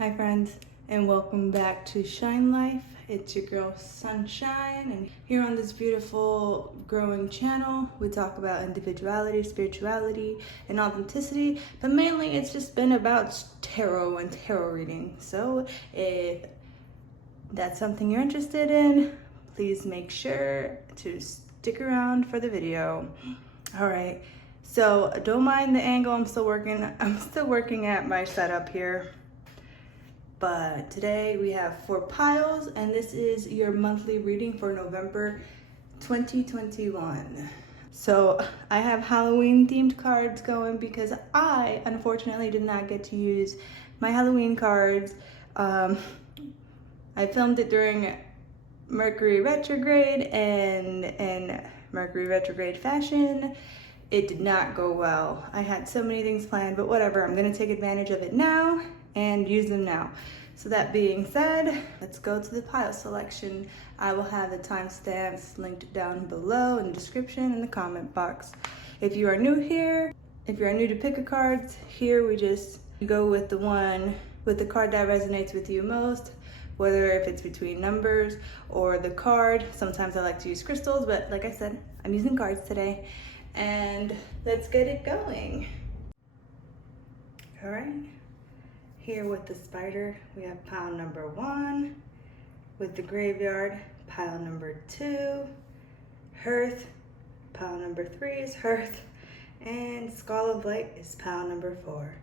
Hi friends, and welcome back to Shine Life. It's your girl Sunshine, and here on this beautiful growing channel we talk about individuality, spirituality, and authenticity, but mainly it's just been about tarot and tarot reading. So if that's something you're interested in, please make sure to stick around for the video. All right, so don't mind the angle. I'm still working at my setup here. But today we have 4 piles, and this is your monthly reading for November 2021. So I have Halloween themed cards going because I unfortunately did not get to use my Halloween cards. I filmed it during Mercury retrograde, and in Mercury retrograde fashion, it did not go well. I had so many things planned, but whatever, I'm gonna take advantage of it now and use them now. So that being said, let's go to the pile selection. I will have the timestamps linked down below in the description and the comment box. If you are new here, if you are new to pick a card, here we just go with the one with the card that resonates with you most, whether if it's between numbers or the card. Sometimes I like to use crystals, but like I said, I'm using cards today. And let's get it going. All right. Here with the spider, we have pile number 1. With the graveyard, pile number 2. Hearth, pile number 3 is Hearth. And Skull of Light is pile number 4.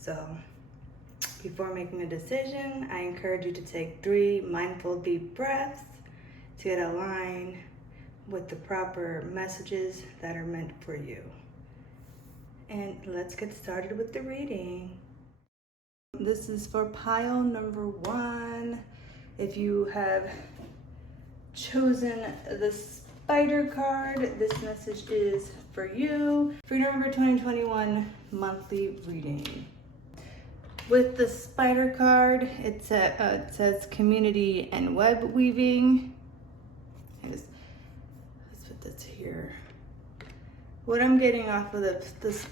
So, before making a decision, I encourage you to take 3 mindful deep breaths to get aligned with the proper messages that are meant for you. And let's get started with the reading. This is for pile number 1. If you have chosen the spider card, this message is for you for November 2021 monthly reading. With the spider card, it says community and web weaving. Let's put this here. What I'm getting off of this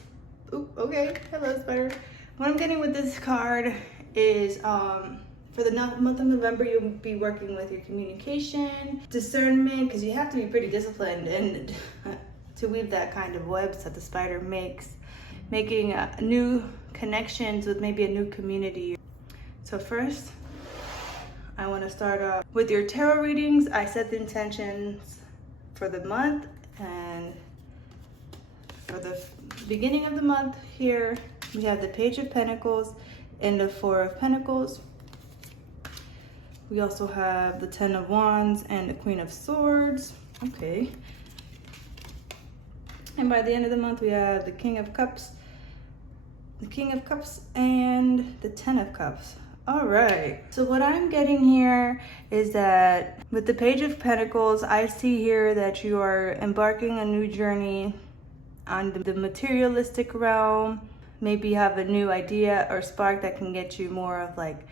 okay, hello spider. What I'm getting with this card is for the month of November, you'll be working with your communication, discernment, because you have to be pretty disciplined and to weave that kind of webs that the spider makes, making new connections with maybe a new community. So first, I want to start off with your tarot readings. I set the intentions for the month, and for the beginning of the month here, we have the Page of Pentacles and the 4 of Pentacles. We also have the 10 of Wands and the Queen of Swords. Okay. And by the end of the month, we have the King of Cups, and the 10 of Cups. All right. So what I'm getting here is that with the Page of Pentacles, I see here that you are embarking a new journey on the materialistic realm. Maybe you have a new idea or spark that can get you more of like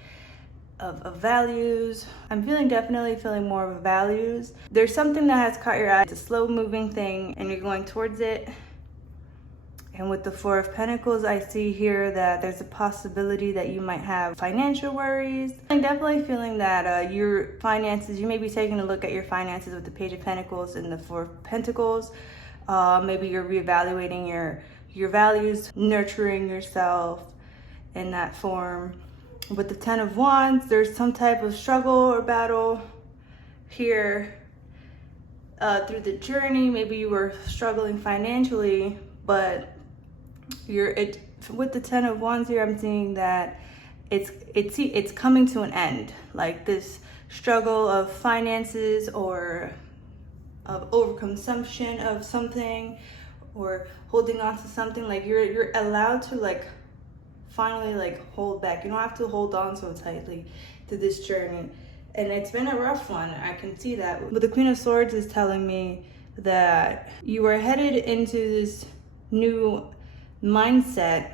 of values. I'm definitely feeling more of values. There's something that has caught your eye. It's a slow moving thing and you're going towards it. And with the 4 of Pentacles, I see here that there's a possibility that you might have financial worries. I'm definitely feeling that your finances, you may be taking a look at your finances with the Page of Pentacles and the 4 of Pentacles. Maybe you're reevaluating your values, nurturing yourself in that form. With the 10 of Wands, there's some type of struggle or battle here through the journey. Maybe you were struggling financially, but with the 10 of Wands here, I'm seeing that it's coming to an end. Like this struggle of finances or of overconsumption of something, or holding on to something, like you're allowed to like finally like hold back. You don't have to hold on so tightly to this journey. And it's been a rough one, I can see that. But the Queen of Swords is telling me that you are headed into this new mindset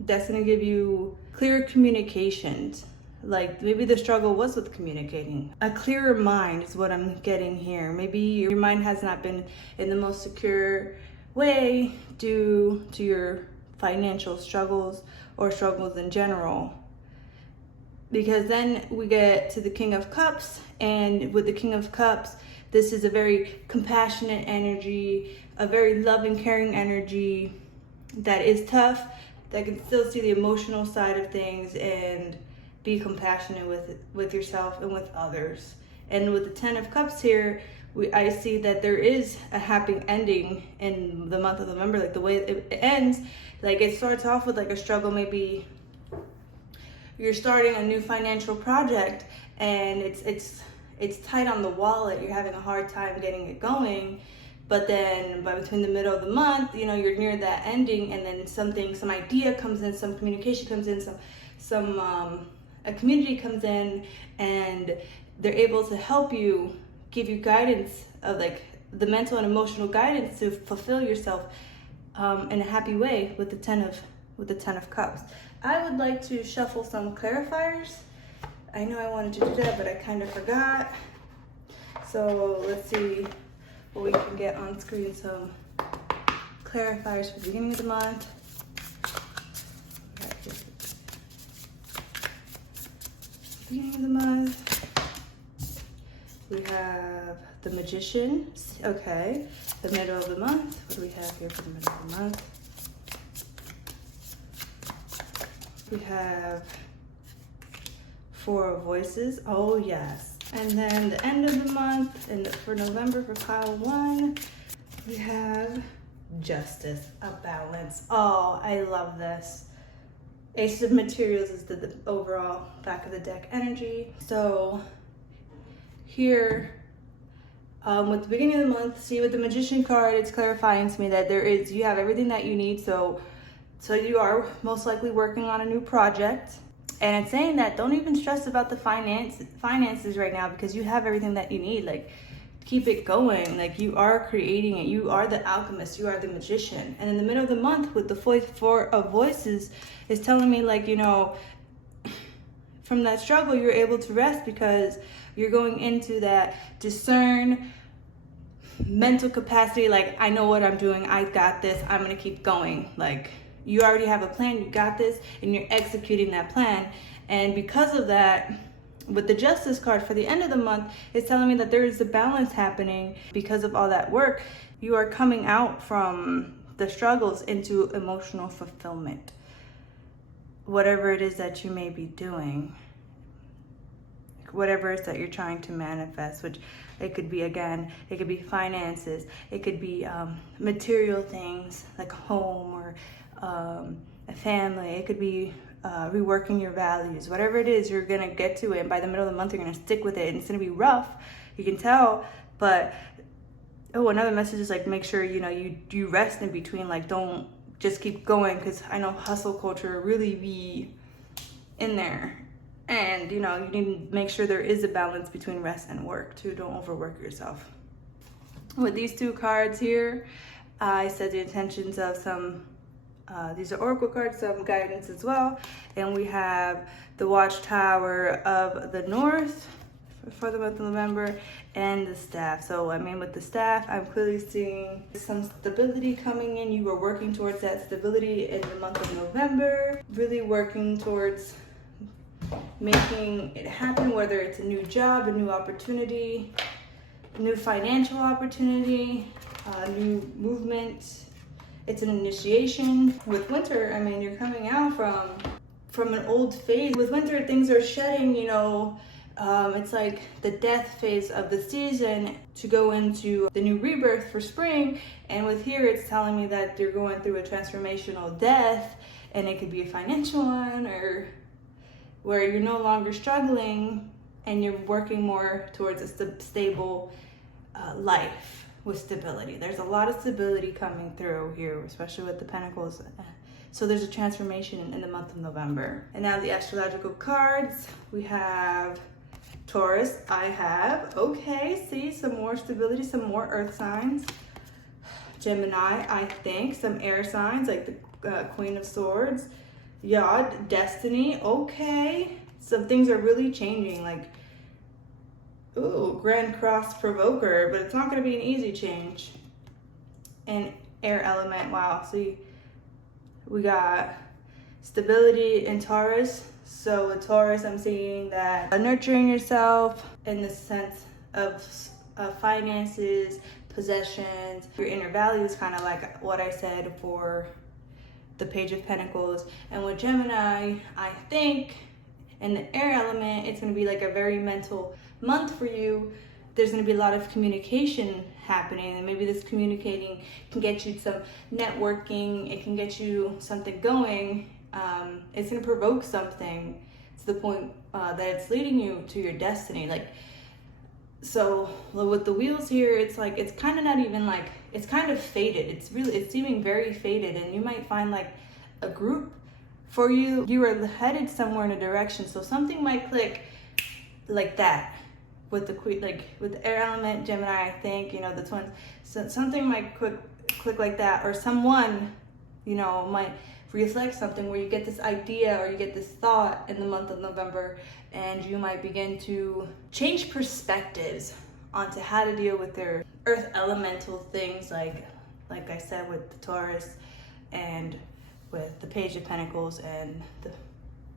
that's going to give you clear communications. Like maybe the struggle was with communicating. A clearer mind is what I'm getting here. Maybe your mind has not been in the most secure way due to your financial struggles or struggles in general. because then we get to the King of Cups, and with the King of Cups, this is a very compassionate energy, a very loving, caring energy that is tough, that can still see the emotional side of things and be compassionate with yourself and with others. And with the Ten of Cups here, I see that there is a happy ending in the month of November. Like the way it ends, like it starts off with like a struggle. Maybe you're starting a new financial project and it's tight on the wallet. You're having a hard time getting it going. But then by between the middle of the month, you know, you're near that ending, and then some idea comes in, some communication comes in, a community comes in, and they're able to help you, give you guidance of like the mental and emotional guidance to fulfill yourself in a happy way with the Ten of Cups. I would like to shuffle some clarifiers. I know I wanted to do that, but I kind of forgot. So let's see what we can get on screen. Some clarifiers for the beginning of the month. Beginning of the month, we have the Magician. Okay, the middle of the month. What do we have here for the middle of the month? We have Four of Voices. Oh yes. And then the end of the month, and for November for pile 1, we have Justice, a balance. Oh, I love this. Ace of Materials is the overall back of the deck energy. So here, with the beginning of the month, see with the Magician card, it's clarifying to me that you have everything that you need. So you are most likely working on a new project. And it's saying that don't even stress about the finances right now, because you have everything that you need. Like, keep it going. Like, you are creating it. You are the alchemist. You are the magician. And in the middle of the month with the Four of Voices is telling me, like, you know, from that struggle, you're able to rest because you're going into that discern mental capacity. Like, I know what I'm doing. I got this. I'm going to keep going. Like, you already have a plan, you got this, and you're executing that plan. And because of that, with the Justice card for the end of the month, it's telling me that there is a balance happening. Because of all that work, you are coming out from the struggles into emotional fulfillment. Whatever it is that you may be doing, whatever it is that you're trying to manifest, which it could be, again, it could be finances, it could be material things like a home or a family, it could be reworking your values. Whatever it is, you're gonna get to it, and by the middle of the month you're gonna stick with it, and it's gonna be rough, you can tell. But another message is like, make sure you rest in between. Like, don't just keep going, because I know hustle culture really be in there, and you need to make sure there is a balance between rest and work too. Don't overwork yourself. With these two cards here, I set the intentions of some these are oracle cards, some guidance as well. And we have the Watchtower of the North for the month of November, and the Staff. So I mean, with the Staff, I'm clearly seeing some stability coming in. You are working towards that stability in the month of November, really working towards making it happen, whether it's a new job, a new opportunity, a new financial opportunity, new movement. It's an initiation. With Winter, I mean, you're coming out from an old phase. With Winter, things are shedding, it's like the death phase of the season to go into the new rebirth for spring. And with here, it's telling me that you're going through a transformational death, and it could be a financial one, or where you're no longer struggling and you're working more towards a stable life. With stability, there's a lot of stability coming through here, especially with the Pentacles. So there's a transformation in the month of November. And now the astrological cards, we have Taurus. Okay, see, some more stability, some more earth signs. Gemini, I think, some air signs like the Queen of Swords. Yod, Destiny, okay. Some things are really changing, like, ooh, Grand Cross Provoker, but it's not going to be an easy change. And air element, wow. See, we got stability in Taurus, So with Taurus, I'm seeing that nurturing yourself in the sense of finances, possessions, your inner values, kind of like what I said for the Page of Pentacles. And with Gemini, I think in the air element, it's going to be like a very mental month for you. There's going to be a lot of communication happening, and maybe this communicating can get you some networking. It can get you something going. It's going to provoke something to the point that it's leading you to your destiny. Like, so with the wheels here, it's like, it's kind of not even like, it's kind of faded. It's seeming very faded, and you might find like a group for you. You are headed somewhere in a direction, so something might click like that with the queen, like with the air element, Gemini, I think, you know, the twins. So something might click like that, or someone, you know, might reflect something where you get this idea or you get this thought in the month of November, and you might begin to change perspectives onto how to deal with their earth elemental things, like I said with the Taurus, and with the Page of Pentacles and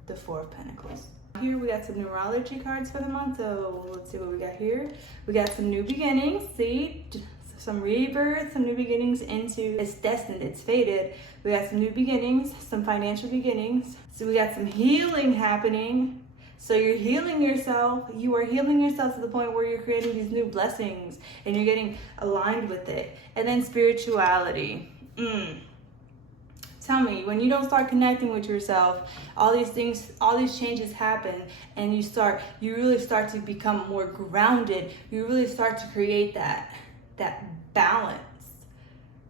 the Four of Pentacles. Here we got some numerology cards for the month, so let's see what we got here. We got some new beginnings, see? Some rebirth, some new beginnings into, it's destined, it's fated. We got some new beginnings, some financial beginnings. So we got some healing happening. So you're healing yourself. You are healing yourself to the point where you're creating these new blessings and you're getting aligned with it. And then spirituality. Tell me, when you don't start connecting with yourself, all these things, all these changes happen, and you really start to become more grounded. You really start to create that balance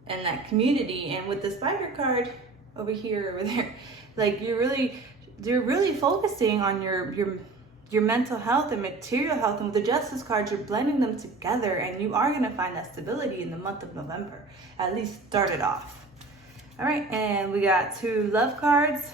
and that community. And with the spider card over here, over there, like you're really focusing on your mental health and material health. And with the Justice cards, you're blending them together, and you are going to find that stability in the month of November. At least start it off. All right, and we got two love cards,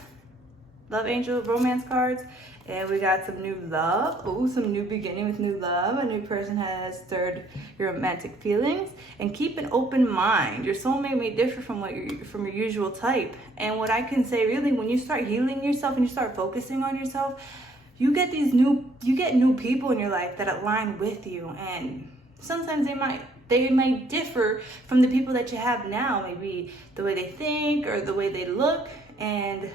love angel romance cards, and we got some new love. Oh, some new beginning with new love. A new person has stirred your romantic feelings. And keep an open mind. Your soulmate may differ from your usual type. And what I can say, really, when you start healing yourself and you start focusing on yourself, you get new people in your life that align with you. And sometimes they might differ from the people that you have now, maybe the way they think or the way they look. And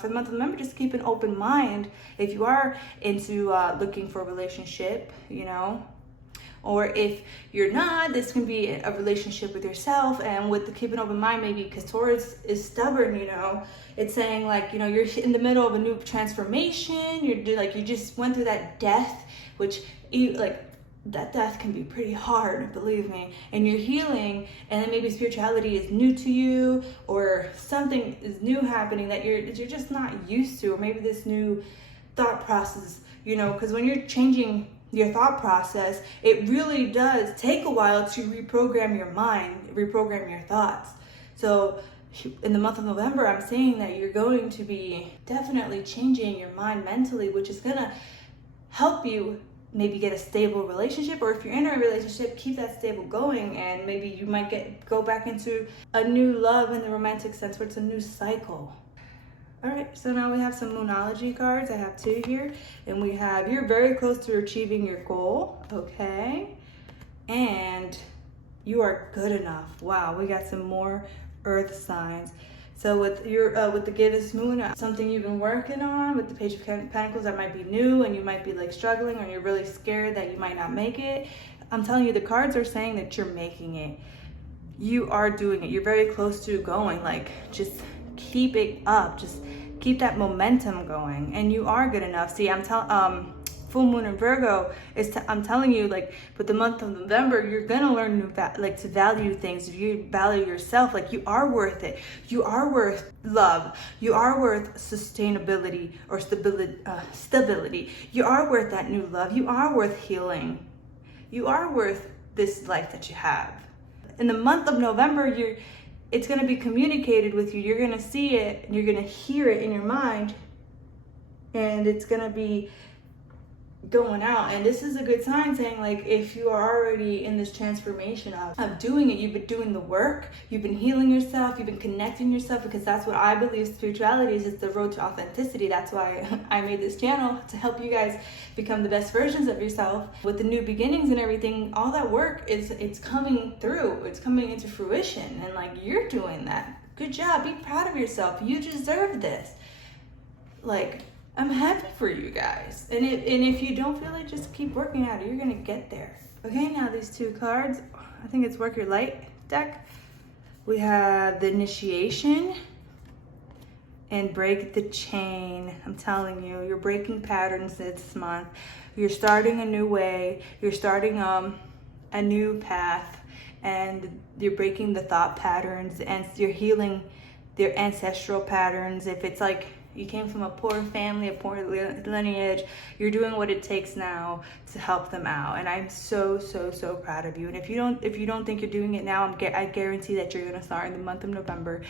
for the month of November, just keep an open mind if you are into looking for a relationship, you know. Or if you're not, this can be a relationship with yourself. And with the keep an open mind, maybe because Taurus is stubborn, you know, it's saying like, you know, you're in the middle of a new transformation. You just went through that death, which that death can be pretty hard, believe me, and you're healing, and then maybe spirituality is new to you, or something is new happening that you're just not used to, or maybe this new thought process, you know, because when you're changing your thought process, it really does take a while to reprogram your mind, reprogram your thoughts. So in the month of November, I'm seeing that you're going to be definitely changing your mind mentally, which is gonna help you maybe get a stable relationship, or if you're in a relationship, keep that stable going, and maybe you might go back into a new love in the romantic sense, where it's a new cycle. All right, so now we have some Moonology cards. I have two here, and we have you're very close to achieving your goal, okay, and you are good enough. Wow, we got some more earth signs. So with the Gibbous Moon, something you've been working on, with the Page of Pentacles, that might be new, and you might be like struggling, or you're really scared that you might not make it. I'm telling you, the cards are saying that you're making it. You are doing it. You're very close to going. Like, just keep it up. Just keep that momentum going, and you are good enough. See, full moon in Virgo I'm telling you, like, with the month of November, you're gonna learn to value things. If you value yourself, like, you are worth it. You are worth love. You are worth sustainability or stability. You are worth that new love. You are worth healing. You are worth this life that you have. In the month of November, it's gonna be communicated with you. You're gonna see it, and you're gonna hear it in your mind, and it's gonna be going out. And this is a good sign, saying like, if you are already in this transformation of doing it, you've been doing the work, you've been healing yourself, you've been connecting yourself, because that's what I believe spirituality is. It's the road to authenticity. That's why I made this channel, to help you guys become the best versions of yourself with the new beginnings and everything. All that work it's coming through, it's coming into fruition, and like, you're doing that. Good job. Be proud of yourself. You deserve this. Like, I'm happy for you guys. And if you don't feel it, just keep working at it. You're gonna get there. Okay, now these two cards, I think it's Work Your Light deck. We have the Initiation and Break the Chain. I'm telling you, you're breaking patterns this month. You're starting a new way. You're starting a new path, and you're breaking the thought patterns, and you're healing their ancestral patterns. If it's like you came from a poor family, a poor lineage, you're doing what it takes now to help them out. And I'm so proud of you. And if you don't think you're doing it now, I guarantee that you're gonna start in the month of November,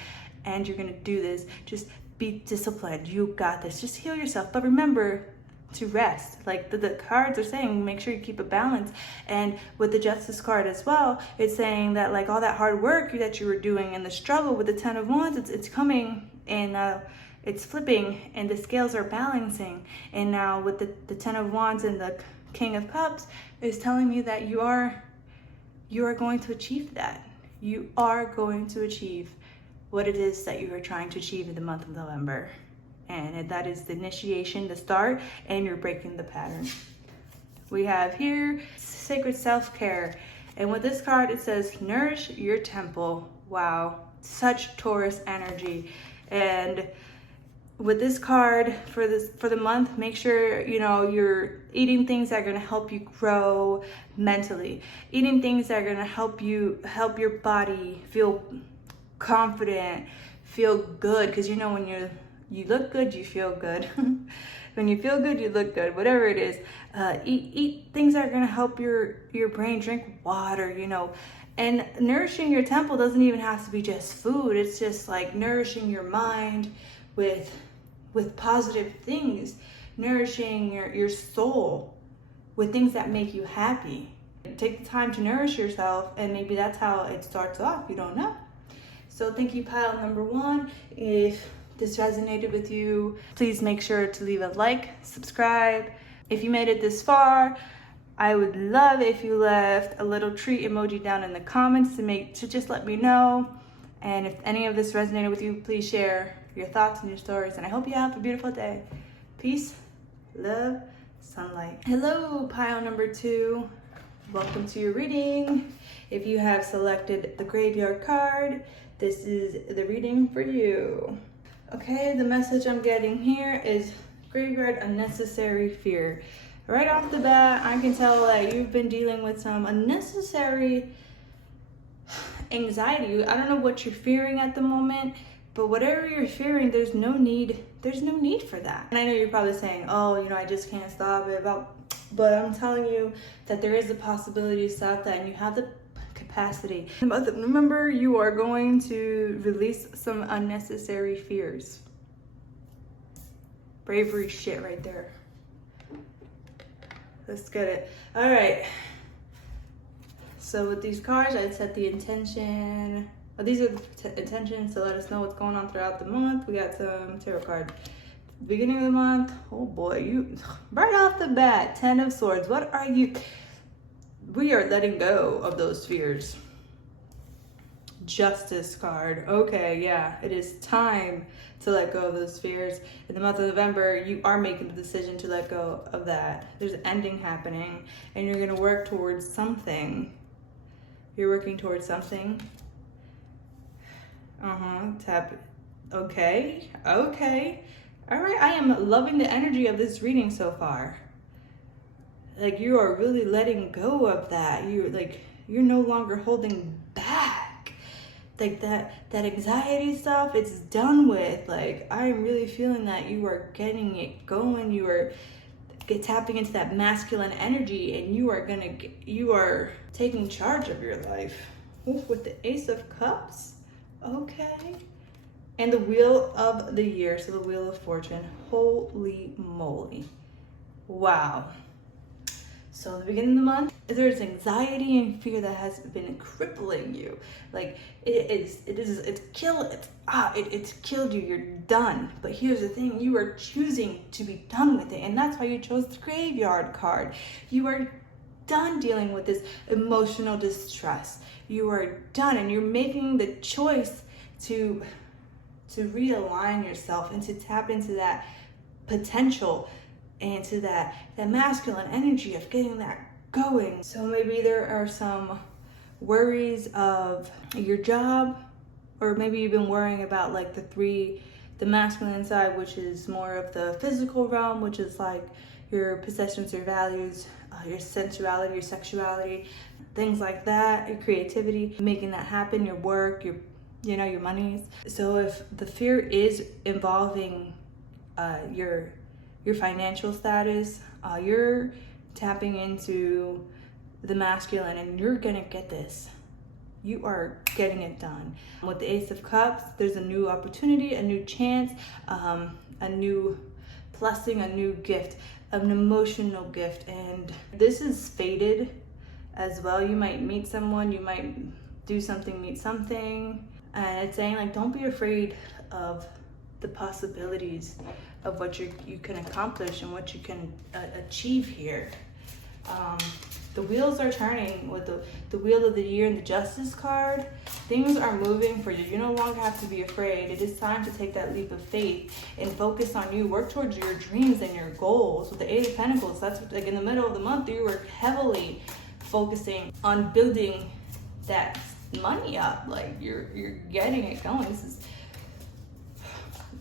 and you're gonna do this. Just be disciplined. You got this. Just heal yourself. But remember to rest. Like the cards are saying, make sure you keep a balance. And with the Justice card as well, it's saying that like all that hard work that you were doing and the struggle with the Ten of Wands, it's coming, and it's flipping, and the scales are balancing. And now with the Ten of Wands and the King of Cups is telling me that you are going to achieve that. You are going to achieve what it is that you are trying to achieve in the month of November. And that is the initiation, the start, and you're breaking the pattern. We have here Sacred Self-Care. And with this card, it says, nourish your temple. Wow, such Taurus energy. And with this card for the month, make sure you're eating things that are going to help you grow mentally, eating things that are going to help your body feel confident, feel good, because when you look good, you feel good. When you feel good, you look good. Whatever it is, eat things that are going to help your brain. Drink water, and nourishing your temple doesn't even have to be just food. It's just like nourishing your mind with positive things, nourishing your soul with things that make you happy. Take the time to nourish yourself, and maybe that's how it starts off. You don't know. So thank you, pile number one. If this resonated with you, please make sure to leave a like, subscribe. If you made it this far, I would love if you left a little treat emoji down in the comments to just let me know. And if any of this resonated with you, please share your thoughts and your stories. And I hope you have a beautiful day. Peace, love, sunlight. Hello, pile number two. Welcome to your reading. If you have selected the graveyard card, this is the reading for you. Okay, the message I'm getting here is graveyard unnecessary fear. Right off the bat, I can tell that you've been dealing with some unnecessary anxiety. I don't know what you're fearing at the moment, but whatever you're fearing, there's no need for that. And I know you're probably saying, oh, I just can't stop it. But I'm telling you that there is a possibility to stop that, and you have the capacity. Remember, you are going to release some unnecessary fears. Bravery shit right there. Let's get it. All right. So with these cards, I'd set the intention. Well, these are the intentions to let us know what's going on throughout the month. We got some tarot cards. Beginning of the month, oh boy, you right off the bat, Ten of Swords. What are you? We are letting go of those fears. Justice card. Okay, yeah, it is time to let go of those fears. In the month of November, you are making the decision to let go of that. There's an ending happening, and you're going to work towards something. You're working towards something. Tap. Okay. All right, I am loving the energy of this reading so far. Like, you are really letting go of that. You're no longer holding back. Like that anxiety stuff, it's done with. Like, I am really feeling that you are getting it going. You are tapping into that masculine energy, and you are taking charge of your life. Ooh, with the Ace of Cups. Okay. And the Wheel of the Year, so the Wheel of Fortune. Holy moly. Wow. So in the beginning of the month, there's anxiety and fear that has been crippling you. Like it's killed you. You're done. But here's the thing: you are choosing to be done with it, and that's why you chose the graveyard card. You are done dealing with this emotional distress. You are done, and you're making the choice to realign yourself and to tap into that potential and to that masculine energy of getting that going. So maybe there are some worries of your job, or maybe you've been worrying about like the masculine side, which is more of the physical realm, which is like your possessions, your values, your sensuality, your sexuality, things like that, your creativity, making that happen, your work, your monies. So if the fear is involving your financial status, you're tapping into the masculine, and you're gonna get this. You are getting it done. With the Ace of Cups, there's a new opportunity, a new chance, a new blessing, a new gift, an emotional gift. And this is fated as well. You might meet someone, you might do something, meet something. And it's saying like, don't be afraid of the possibilities of what you can accomplish and what you can achieve here. The wheels are turning with the wheel of the year and the Justice card. Things are moving for you. You no longer have to be afraid. It is time to take that leap of faith and focus on you. Work towards your dreams and your goals. With the Eight of Pentacles, that's like in the middle of the month, you were heavily focusing on building that money up. Like you're getting it going. This is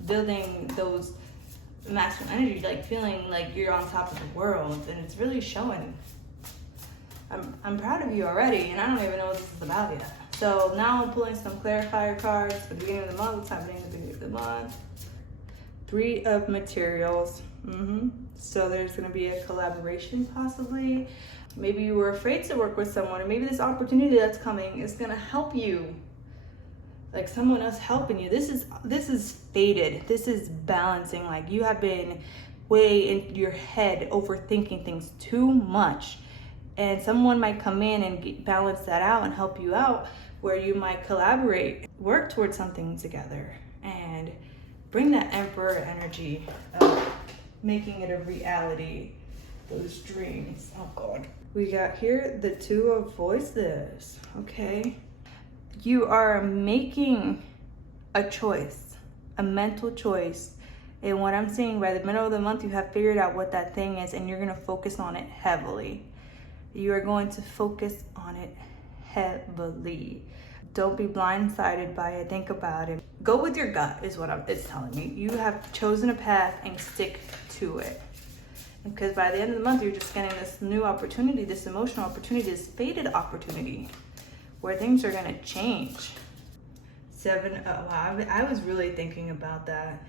building those masculine energy, like feeling like you're on top of the world, and it's really showing. I'm proud of you already, and I don't even know what this is about yet. So now I'm pulling some clarifier cards for the beginning of the month. What's happening at the beginning of the month? Three of Materials. So there's going to be a collaboration possibly. Maybe you were afraid to work with someone, or maybe this opportunity that's coming is going to help you. Like someone else helping you. This is fated. This is balancing. Like you have been way in your head overthinking things too much, and someone might come in and balance that out and help you out, where you might collaborate, work towards something together, and bring that Emperor energy of making it a reality. Those dreams. Oh God. We got here the Two of Voices. Okay. You are making a choice, a mental choice. And what I'm seeing, by the middle of the month, you have figured out what that thing is, and you're going to focus on it heavily. You are going to focus on it heavily. Don't be blindsided by it. Think about it. Go with your gut is what it's telling me. You have chosen a path and stick to it. Because by the end of the month, you're just getting this new opportunity, this emotional opportunity, this fated opportunity, where things are gonna change. I was really thinking about that.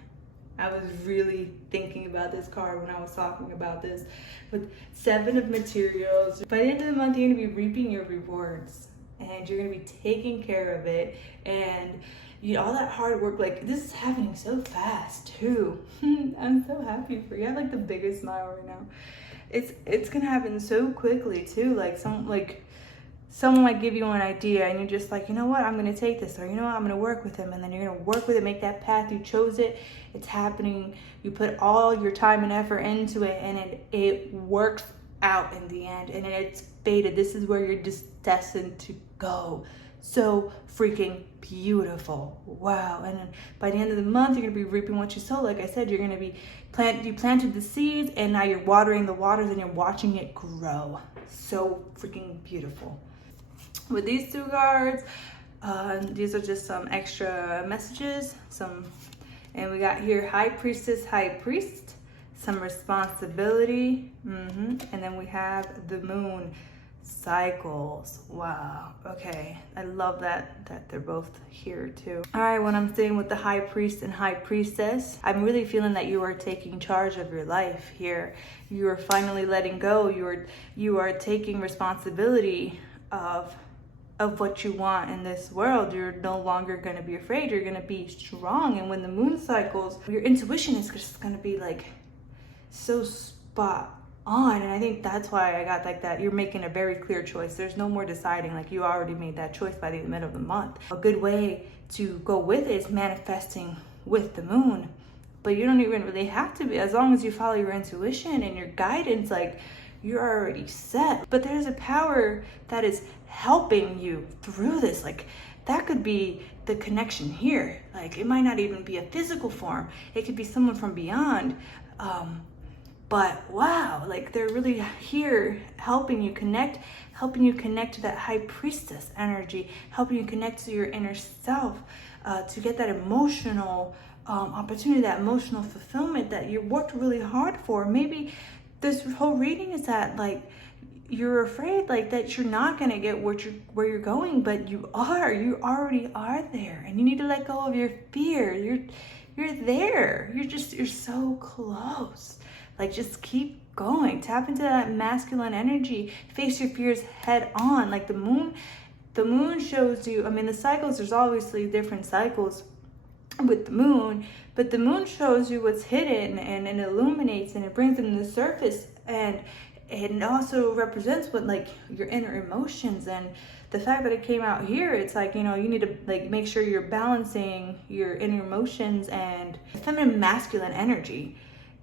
I was really thinking about this card when I was talking about this. With Seven of Materials, by the end of the month, you're gonna be reaping your rewards, and you're gonna be taking care of it. And all that hard work, like this is happening so fast too. I'm so happy for you. I have like the biggest smile right now. It's gonna happen so quickly too. Like someone might give you an idea, and you're just like, you know what, I'm gonna take this, or you know what, I'm gonna work with him, and then you're gonna work with it, make that path. You chose it, it's happening. You put all your time and effort into it, and it works out in the end, and it's fated. This is where you're just destined to go. So freaking beautiful. Wow. And then by the end of the month, you're gonna be reaping what you sow. Like I said, you're gonna be you planted the seeds, and now you're watering the waters, and you're watching it grow. So freaking beautiful. With these two cards, these are just some extra messages. And we got here High Priestess, High Priest, some responsibility, and then we have the Moon, cycles. Wow. Okay, I love that they're both here too. All right, when I'm staying with the High Priest and High Priestess, I'm really feeling that you are taking charge of your life here. You are finally letting go. You are taking responsibility of what you want in this world. You're no longer going to be afraid. You're going to be strong. And when the moon cycles, your intuition is just going to be like so spot on. And I think that's why I got like that. You're making a very clear choice. There's no more deciding. Like, you already made that choice by the middle of the month. A good way to go with it is manifesting with the moon. But you don't even really have to be, as long as you follow your intuition and your guidance, like, you're already set. But there's a power that is helping you through this. Like, that could be the connection here. Like, it might not even be a physical form. It could be someone from beyond. But wow, like, they're really here helping you connect to that high priestess energy, helping you connect to your inner self, to get that emotional opportunity, that emotional fulfillment that you worked really hard for. Maybe this whole reading is that, like, you're afraid, like, that you're not gonna get where you're going, but you already are there, and you need to let go of your fear. You're there. You're so close. Like, just keep going. Tap into that masculine energy. Face your fears head on. Like, the moon shows you, I mean, the cycles, there's obviously different cycles with the moon, but the moon shows you what's hidden, and it illuminates, and it brings them to the surface, and it also represents what, like, your inner emotions. And the fact that it came out here, it's like, you know, you need to, like, make sure you're balancing your inner emotions and feminine masculine energy.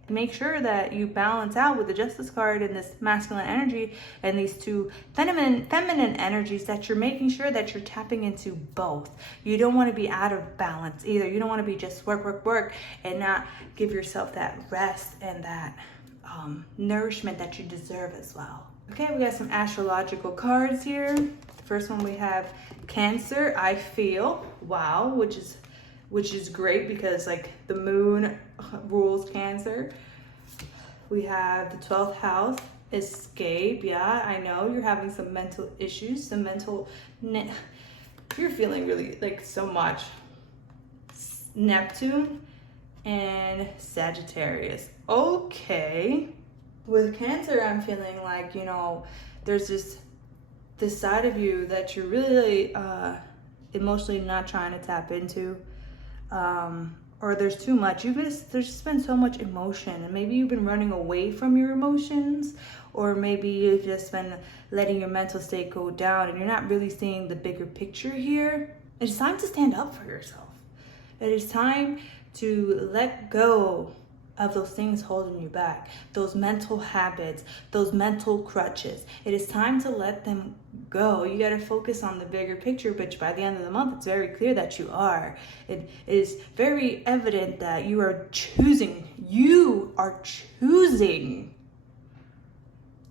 Make sure that you balance out with the Justice card and this masculine energy and these two feminine energies, that you're making sure that you're tapping into both. You don't want to be out of balance either. You don't want to be just work and not give yourself that rest and that nourishment that you deserve as well. Okay, we got some astrological cards here. The first one we have Cancer, I feel. Wow, which is great because, like, the moon rules Cancer. We have the 12th house, escape. Yeah, I know you're having some mental issues, you're feeling really, like, so much. Neptune and Sagittarius. Okay. With Cancer, I'm feeling like, you know, there's this side of you that you're really emotionally not trying to tap into. Or there's too much. There's just been so much emotion, and maybe you've been running away from your emotions, or maybe you've just been letting your mental state go down, and you're not really seeing the bigger picture here. It's time to stand up for yourself. It is time to let go of those things holding you back, those mental habits, those mental crutches. It is time to let them go. You got to focus on the bigger picture, but by the end of the month, it's very clear that you are. It is very evident that you are choosing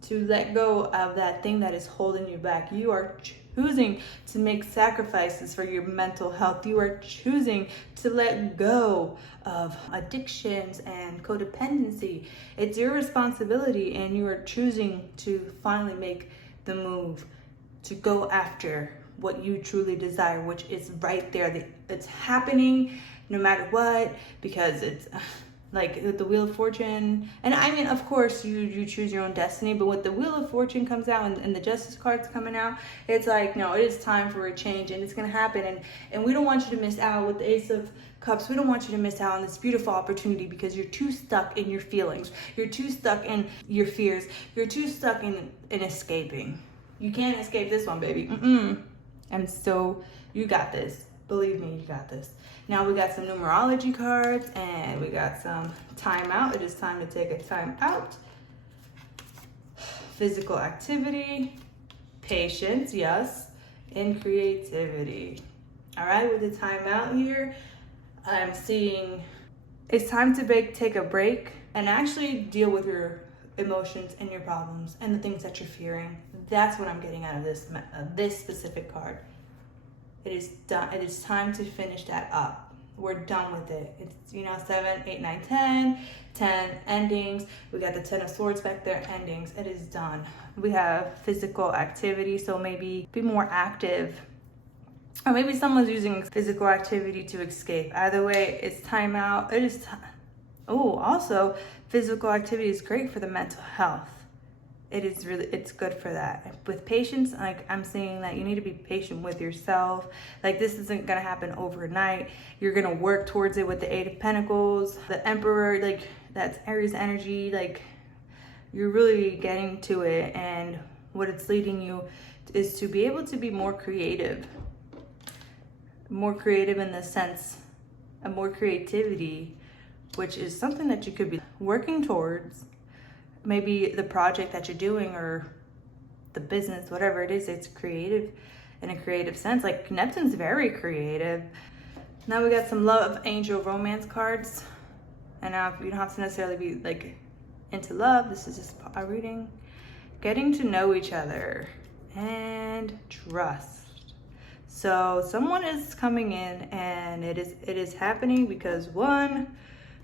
to let go of that thing that is holding you back. You are choosing to make sacrifices for your mental health. You are choosing to let go of addictions and codependency. It's your responsibility, and you are choosing to finally make the move to go after what you truly desire, which is right there. It's happening no matter what, because it's like with the Wheel of Fortune. And I mean, of course, you choose your own destiny, but when the Wheel of Fortune comes out and the Justice card's coming out, it's like, no, it is time for a change, and it's going to happen. And we don't want you to miss out with the Ace of Cups. We don't want you to miss out on this beautiful opportunity, because you're too stuck in your feelings. You're too stuck in your fears. You're too stuck in escaping. You can't escape this one, baby. And so you got this. Believe me, you got this. Now we got some numerology cards, and we got some time out. It is time to take a time out. Physical activity, patience, yes, and creativity. All right, with the time out here, I'm seeing it's time to take a break and actually deal with your emotions and your problems and the things that you're fearing. That's what I'm getting out of this specific card. It is done. It is time to finish that up. We're done with it. It's, 7, 8, 9, 10 endings. We got the 10 of Swords back there, endings. It is done. We have physical activity, so maybe be more active. Or maybe someone's using physical activity to escape. Either way, it's time out. It is time. Oh, also, physical activity is great for the mental health. It's good for that. With patience, like, I'm seeing that you need to be patient with yourself. Like, this isn't gonna happen overnight. You're gonna work towards it with the 8 of Pentacles, the Emperor, like, that's Aries energy. Like, you're really getting to it, and what it's leading you is to be able to be more creative in the sense of more creativity, which is something that you could be working towards. Maybe the project that you're doing or the business, whatever it is, it's creative in a creative sense. Like Neptune's very creative. Now we got some love angel romance cards. And now you don't have to necessarily be like into love. This is just a reading. Getting to know each other and trust. So someone is coming in, and it is happening because one,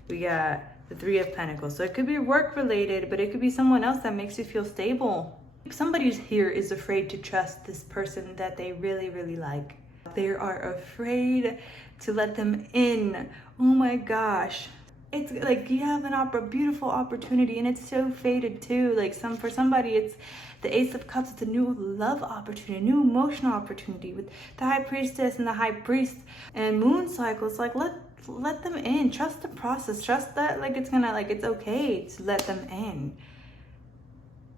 we got the Three of Pentacles. So it could be work related, but it could be someone else that makes you feel stable. Somebody here is afraid to trust this person that they really, really like. They are afraid to let them in. Oh my gosh. It's like you have a beautiful opportunity, and it's so faded too. Like for somebody, it's the Ace of Cups. It's a new love opportunity, a new emotional opportunity with the High Priestess and the High Priest and moon cycles. Like let them in. Trust the process. Trust that it's okay to let them in.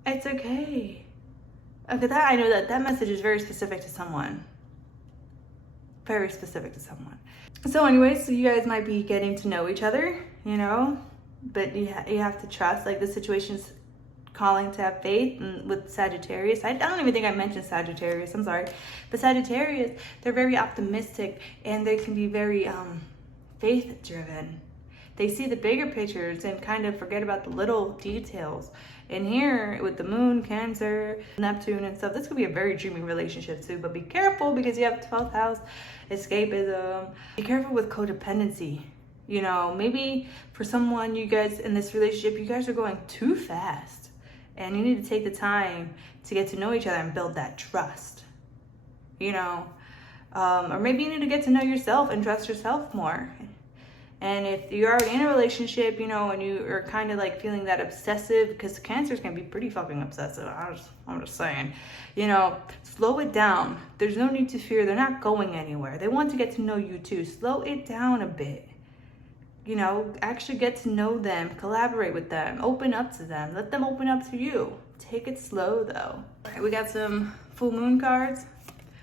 It's okay. Okay, that I know that message is very specific to someone. Very specific to someone. So anyways, so you guys might be getting to know each other, you know, but you have to trust. Like the situation's calling to have faith. And with Sagittarius, I don't even think I mentioned Sagittarius, I'm sorry. But Sagittarius, they're very optimistic, and they can be very faith driven. They see the bigger pictures and kind of forget about the little details. And here with the moon, Cancer, Neptune and stuff, this could be a very dreamy relationship too. But be careful because you have 12th house, escapism. Be careful with codependency. You know, maybe for someone, you guys in this relationship, you guys are going too fast. And you need to take the time to get to know each other and build that trust. You know, or maybe you need to get to know yourself and trust yourself more. And if you're already in a relationship, you know, and you are kind of like feeling that obsessive, because Cancers can be pretty fucking obsessive. I'm just saying, you know, slow it down. There's no need to fear. They're not going anywhere. They want to get to know you too. Slow it down a bit. You know, actually get to know them, collaborate with them, open up to them, let them open up to you. Take it slow though. All right, we got some full moon cards.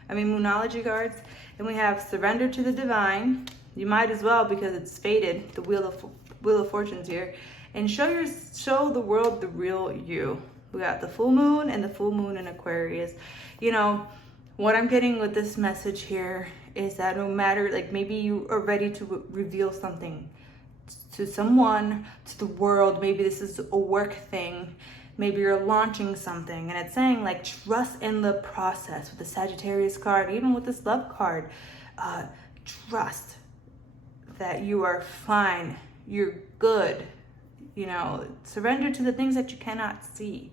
Moonology cards. And we have Surrender to the Divine. You might as well, because it's faded, the Wheel of Fortune's here. And show the world the real you. We got the full moon and the full moon in Aquarius. You know, what I'm getting with this message here is that no matter, like maybe you are ready to reveal something to someone, to the world. Maybe this is a work thing. Maybe you're launching something, and it's saying like trust in the process with the Sagittarius card, even with this love card. Trust that you are fine, you're good, you know, surrender to the things that you cannot see.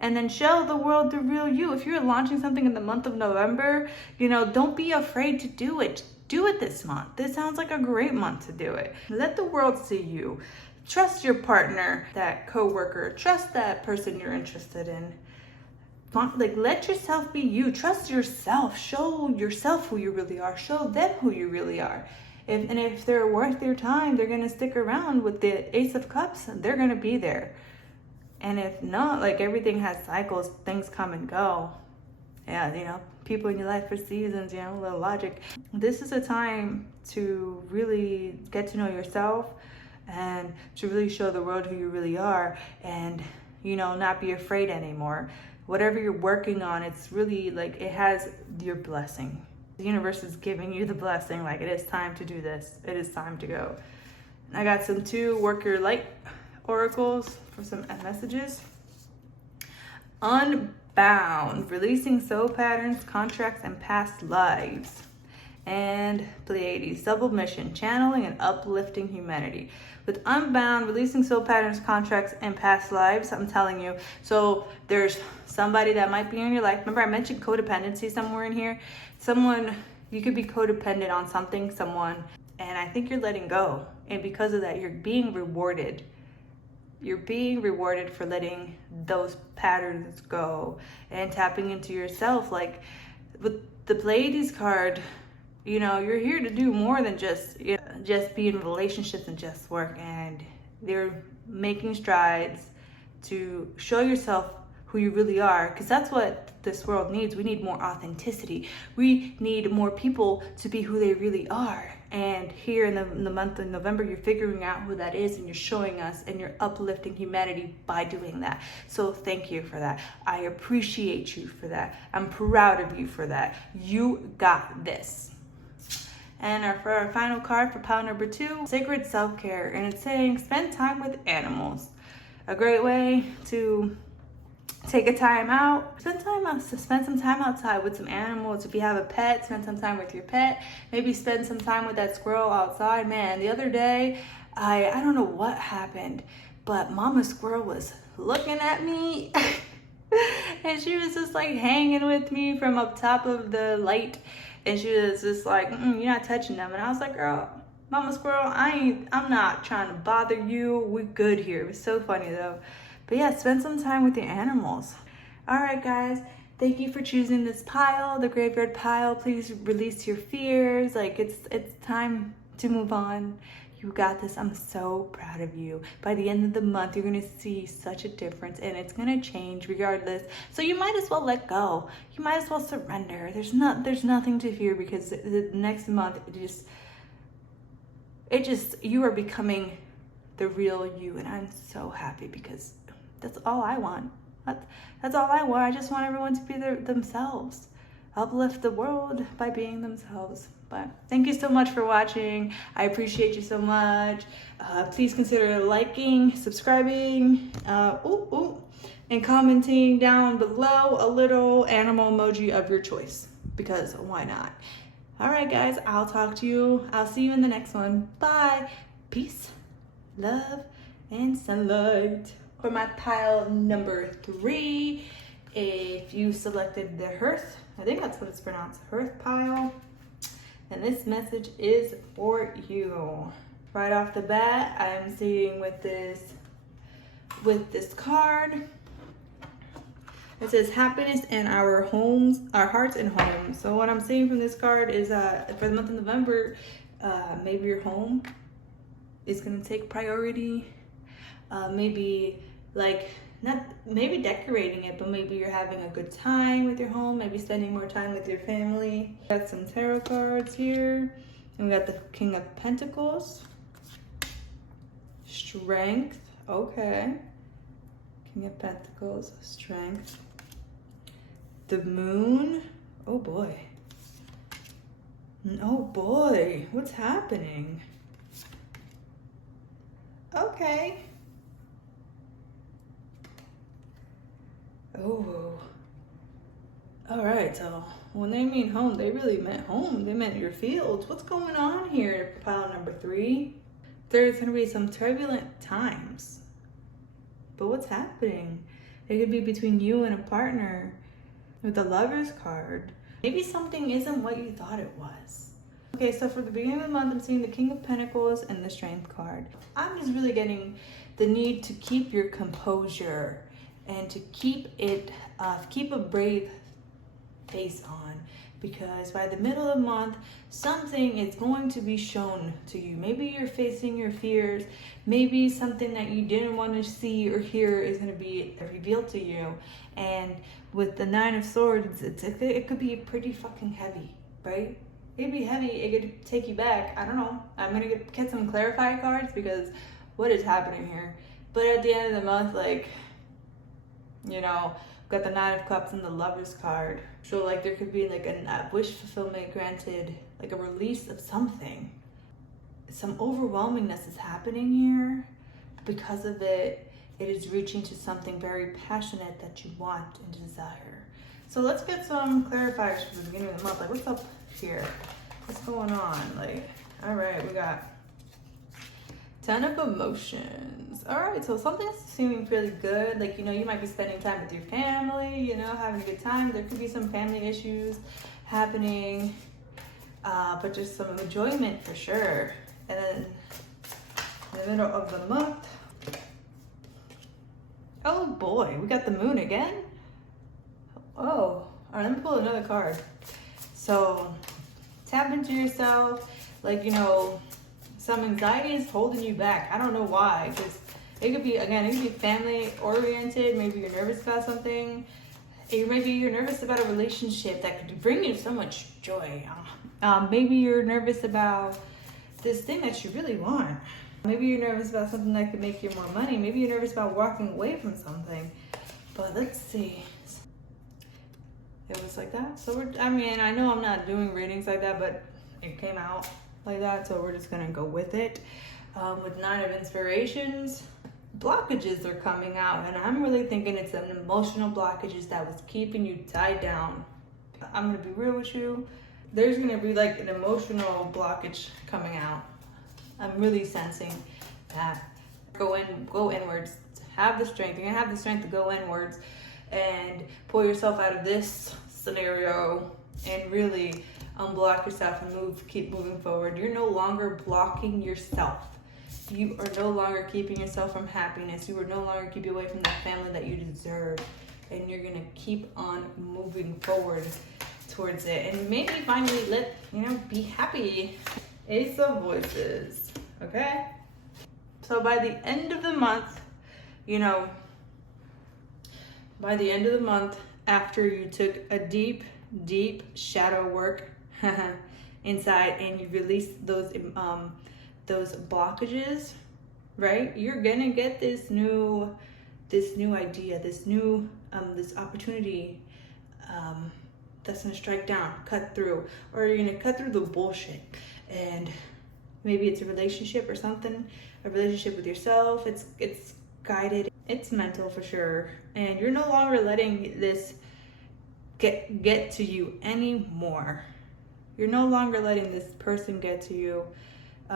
And then show the world the real you. If you're launching something in the month of November, you know, don't be afraid to do it. Do it this month. This sounds like a great month to do it. Let the world see you. Trust your partner, that coworker, trust that person you're interested in. Like, let yourself be you. Trust yourself. Show yourself who you really are. Show them who you really are. If they're worth your time, they're going to stick around with the Ace of Cups. They're going to be there. And if not, like everything has cycles, things come and go. Yeah, you know, people in your life for seasons, you know, a little logic. This is a time to really get to know yourself and to really show the world who you really are, and, you know, not be afraid anymore. Whatever you're working on, it's really like it has your blessing. The universe is giving you the blessing, like it is time to do this. It is time to go. I got some 2 Work Your Light oracles for some messages. Unbound, releasing soul patterns, contracts, and past lives. And Pleiades, double mission, channeling and uplifting humanity. With Unbound, releasing soul patterns, contracts, and past lives, I'm telling you. So there's somebody that might be in your life. Remember I mentioned codependency somewhere in here? Someone, you could be codependent on something, someone, and I think you're letting go. And because of that, you're being rewarded. You're being rewarded for letting those patterns go and tapping into yourself. Like with the Pleiades card, you know, you're here to do more than just be in relationships and just work. And they're making strides to show yourself who you really are, because that's what this world needs. We need more authenticity. We need more people to be who they really are. And here in the month of November, you're figuring out who that is, and you're showing us, and you're uplifting humanity by doing that. So thank you for that. I appreciate you for that. I'm proud of you for that. You got this. And for our final card for pile number 2, Sacred Self-Care. And it's saying, spend time with animals. A great way to take a time out, spend some time outside with some animals. If you have a pet, spend some time with your pet. Maybe spend some time with that squirrel outside. Man, the other day, I don't know what happened, but Mama Squirrel was looking at me and she was just like hanging with me from up top of the light, and she was just like, you're not touching them. And I was like, girl, Mama Squirrel, I'm not trying to bother you. We're good here. It was so funny though. But yeah, spend some time with your animals. All right, guys. Thank you for choosing this pile, the graveyard pile. Please release your fears. Like, it's time to move on. You got this. I'm so proud of you. By the end of the month, you're going to see such a difference, and it's going to change regardless. So you might as well let go. You might as well surrender. There's nothing to fear, because the next month, you are becoming the real you, and I'm so happy, because that's all I want. That's all I want. I just want everyone to be themselves. Uplift the world by being themselves. But thank you so much for watching. I appreciate you so much. Please consider liking, subscribing, and commenting down below a little animal emoji of your choice, because why not? All right, guys, I'll talk to you. I'll see you in the next one. Bye. Peace, love, and sunlight. For my pile number 3, if you selected the Hearth, I think that's what it's pronounced, Hearth pile, and this message is for you. Right off the bat, I'm seeing with this card, it says happiness in our homes, our hearts and homes. So what I'm seeing from this card is for the month of November, maybe your home is going to take priority. Maybe maybe decorating it, but maybe you're having a good time with your home, maybe spending more time with your family. Got some tarot cards here, and we got the King of Pentacles, Strength, okay, King of Pentacles, Strength, the Moon, oh boy, what's happening? Okay. Oh, all right. So when they mean home, they really meant home. They meant your fields. What's going on here, pile number 3? There's going to be some turbulent times. But what's happening? It could be between you and a partner with the Lover's card. Maybe something isn't what you thought it was. Okay, so for the beginning of the month, I'm seeing the King of Pentacles and the Strength card. I'm just really getting the need to keep your composure and to keep a brave face on, because by the middle of the month, something is going to be shown to you. Maybe you're facing your fears. Maybe something that you didn't want to see or hear is going to be revealed to you. And with the 9 of Swords, it could be pretty fucking heavy, right? It'd be heavy. It could take you back. I don't know. I'm going to get some clarify cards, because what is happening here? But at the end of the month, got the 9 of Cups and the Lover's card. So there could be a wish fulfillment granted, a release of something. Some overwhelmingness is happening here. Because of it, it is reaching to something very passionate that you want and desire. So let's get some clarifiers for the beginning of the month. What's up here? What's going on? All right, we got 10 of Emotions. All right, so something's seeming really good. You might be spending time with your family, having a good time. There could be some family issues happening, but just some enjoyment for sure. And then in the middle of the month, oh boy, we got the Moon again. Oh, all right, let me pull another card. So tap into yourself. Some anxiety is holding you back. I don't know why, because It could be, again, it could be family oriented. Maybe you're nervous about something. Maybe you're nervous about a relationship that could bring you so much joy. Maybe you're nervous about this thing that you really want. Maybe you're nervous about something that could make you more money. Maybe you're nervous about walking away from something. But let's see. It was like that. So I know I'm not doing readings like that, but it came out like that. So we're just gonna go with it. With 9 of Inspirations, blockages are coming out, and I'm really thinking it's an emotional blockages that was keeping you tied down. I'm gonna be real with you. There's gonna be like an emotional blockage coming out. I'm really sensing that. Go inwards. Have the strength. You're gonna have the strength to go inwards and pull yourself out of this scenario and really unblock yourself and keep moving forward. You're no longer blocking yourself. You are no longer keeping yourself from happiness. You are no longer keeping away from that family that you deserve. And you're gonna keep on moving forward towards it. And maybe finally be happy. Ace of Voices, okay? So by the end of the month, after you took a deep, deep shadow work inside and you released those blockages, right? You're gonna get this new idea, this opportunity that's gonna strike down, cut through, or you're gonna cut through the bullshit. And maybe it's a relationship or something, a relationship with yourself. It's guided, it's mental for sure. And you're no longer letting this get to you anymore. You're no longer letting this person get to you.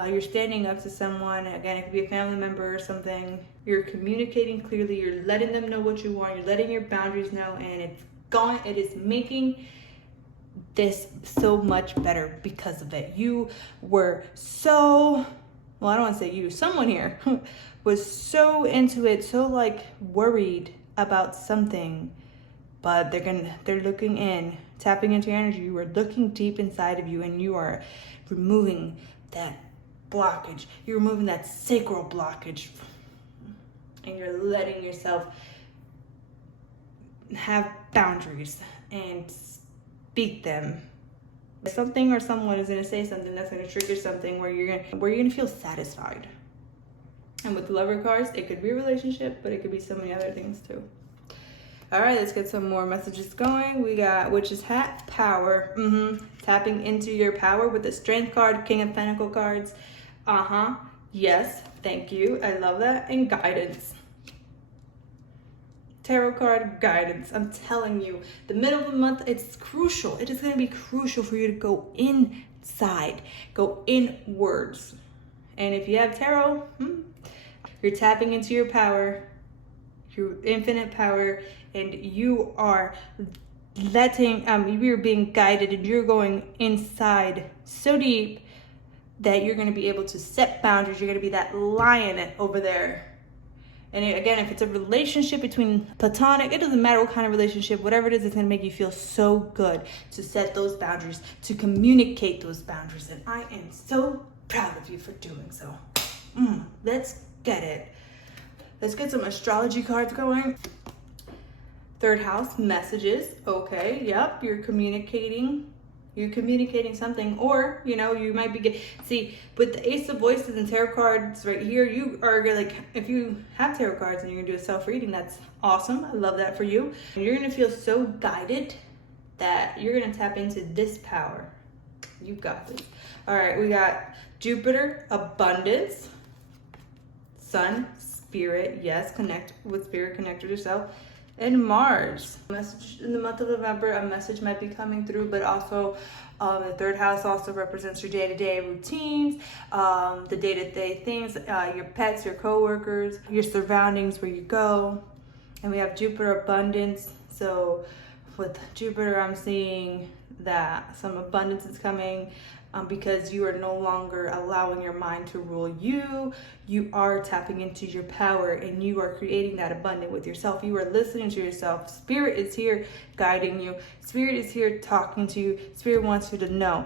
You're standing up to someone. Again, it could be a family member or something. You're communicating clearly. You're letting them know what you want. You're letting your boundaries know, and it is making this so much better because of it. You were I don't want to say you, someone here was so into it, so like worried about something, but they're looking in, tapping into your energy. You are looking deep inside of you, and you are removing that blockage. You're removing that sacral blockage, and you're letting yourself have boundaries and speak them. Something or someone is going to say something that's going to trigger something where you're going to feel satisfied. And with the Lover cards, it could be a relationship, but it could be so many other things too. All right, let's get some more messages going. We got Witch's Hat, Power. Tapping into your power with the Strength card, King of Pentacle cards. Yes, thank you. I love that. And Guidance. Tarot card, Guidance. I'm telling you, the middle of the month, it's crucial. It is going to be crucial for you to go inside, go inwards. And if you have tarot, you're tapping into your power, your infinite power, and you are you're being guided, and you're going inside so deep that you're going to be able to set boundaries. You're going to be that lion over there. And again, if it's a relationship between platonic, it doesn't matter what kind of relationship, whatever it is, it's going to make you feel so good to set those boundaries, to communicate those boundaries. And I am so proud of you for doing so. Let's get it. Let's get some astrology cards going. 3rd house, messages. Okay, yep, you're communicating something, or you might be see with the Ace of Voices and tarot cards right here. You are like, if you have tarot cards and you're gonna do a self-reading, that's awesome. I love that for you. You're gonna feel so guided that you're gonna tap into this power. You've got this. All right, we got Jupiter, Abundance, Sun, Spirit. Yes, connect with Spirit, connect with yourself. And Mars. Message in the month of November, a message might be coming through, but also the 3rd house also represents your day-to-day routines, the day-to-day things, your pets, your co-workers, your surroundings where you go. And we have Jupiter, Abundance. So with Jupiter, I'm seeing that some abundance is coming because you are no longer allowing your mind to rule you. You are tapping into your power, and you are creating that abundance with yourself. You are listening to yourself. Spirit is here guiding you. Spirit is here talking to you. Spirit wants you to know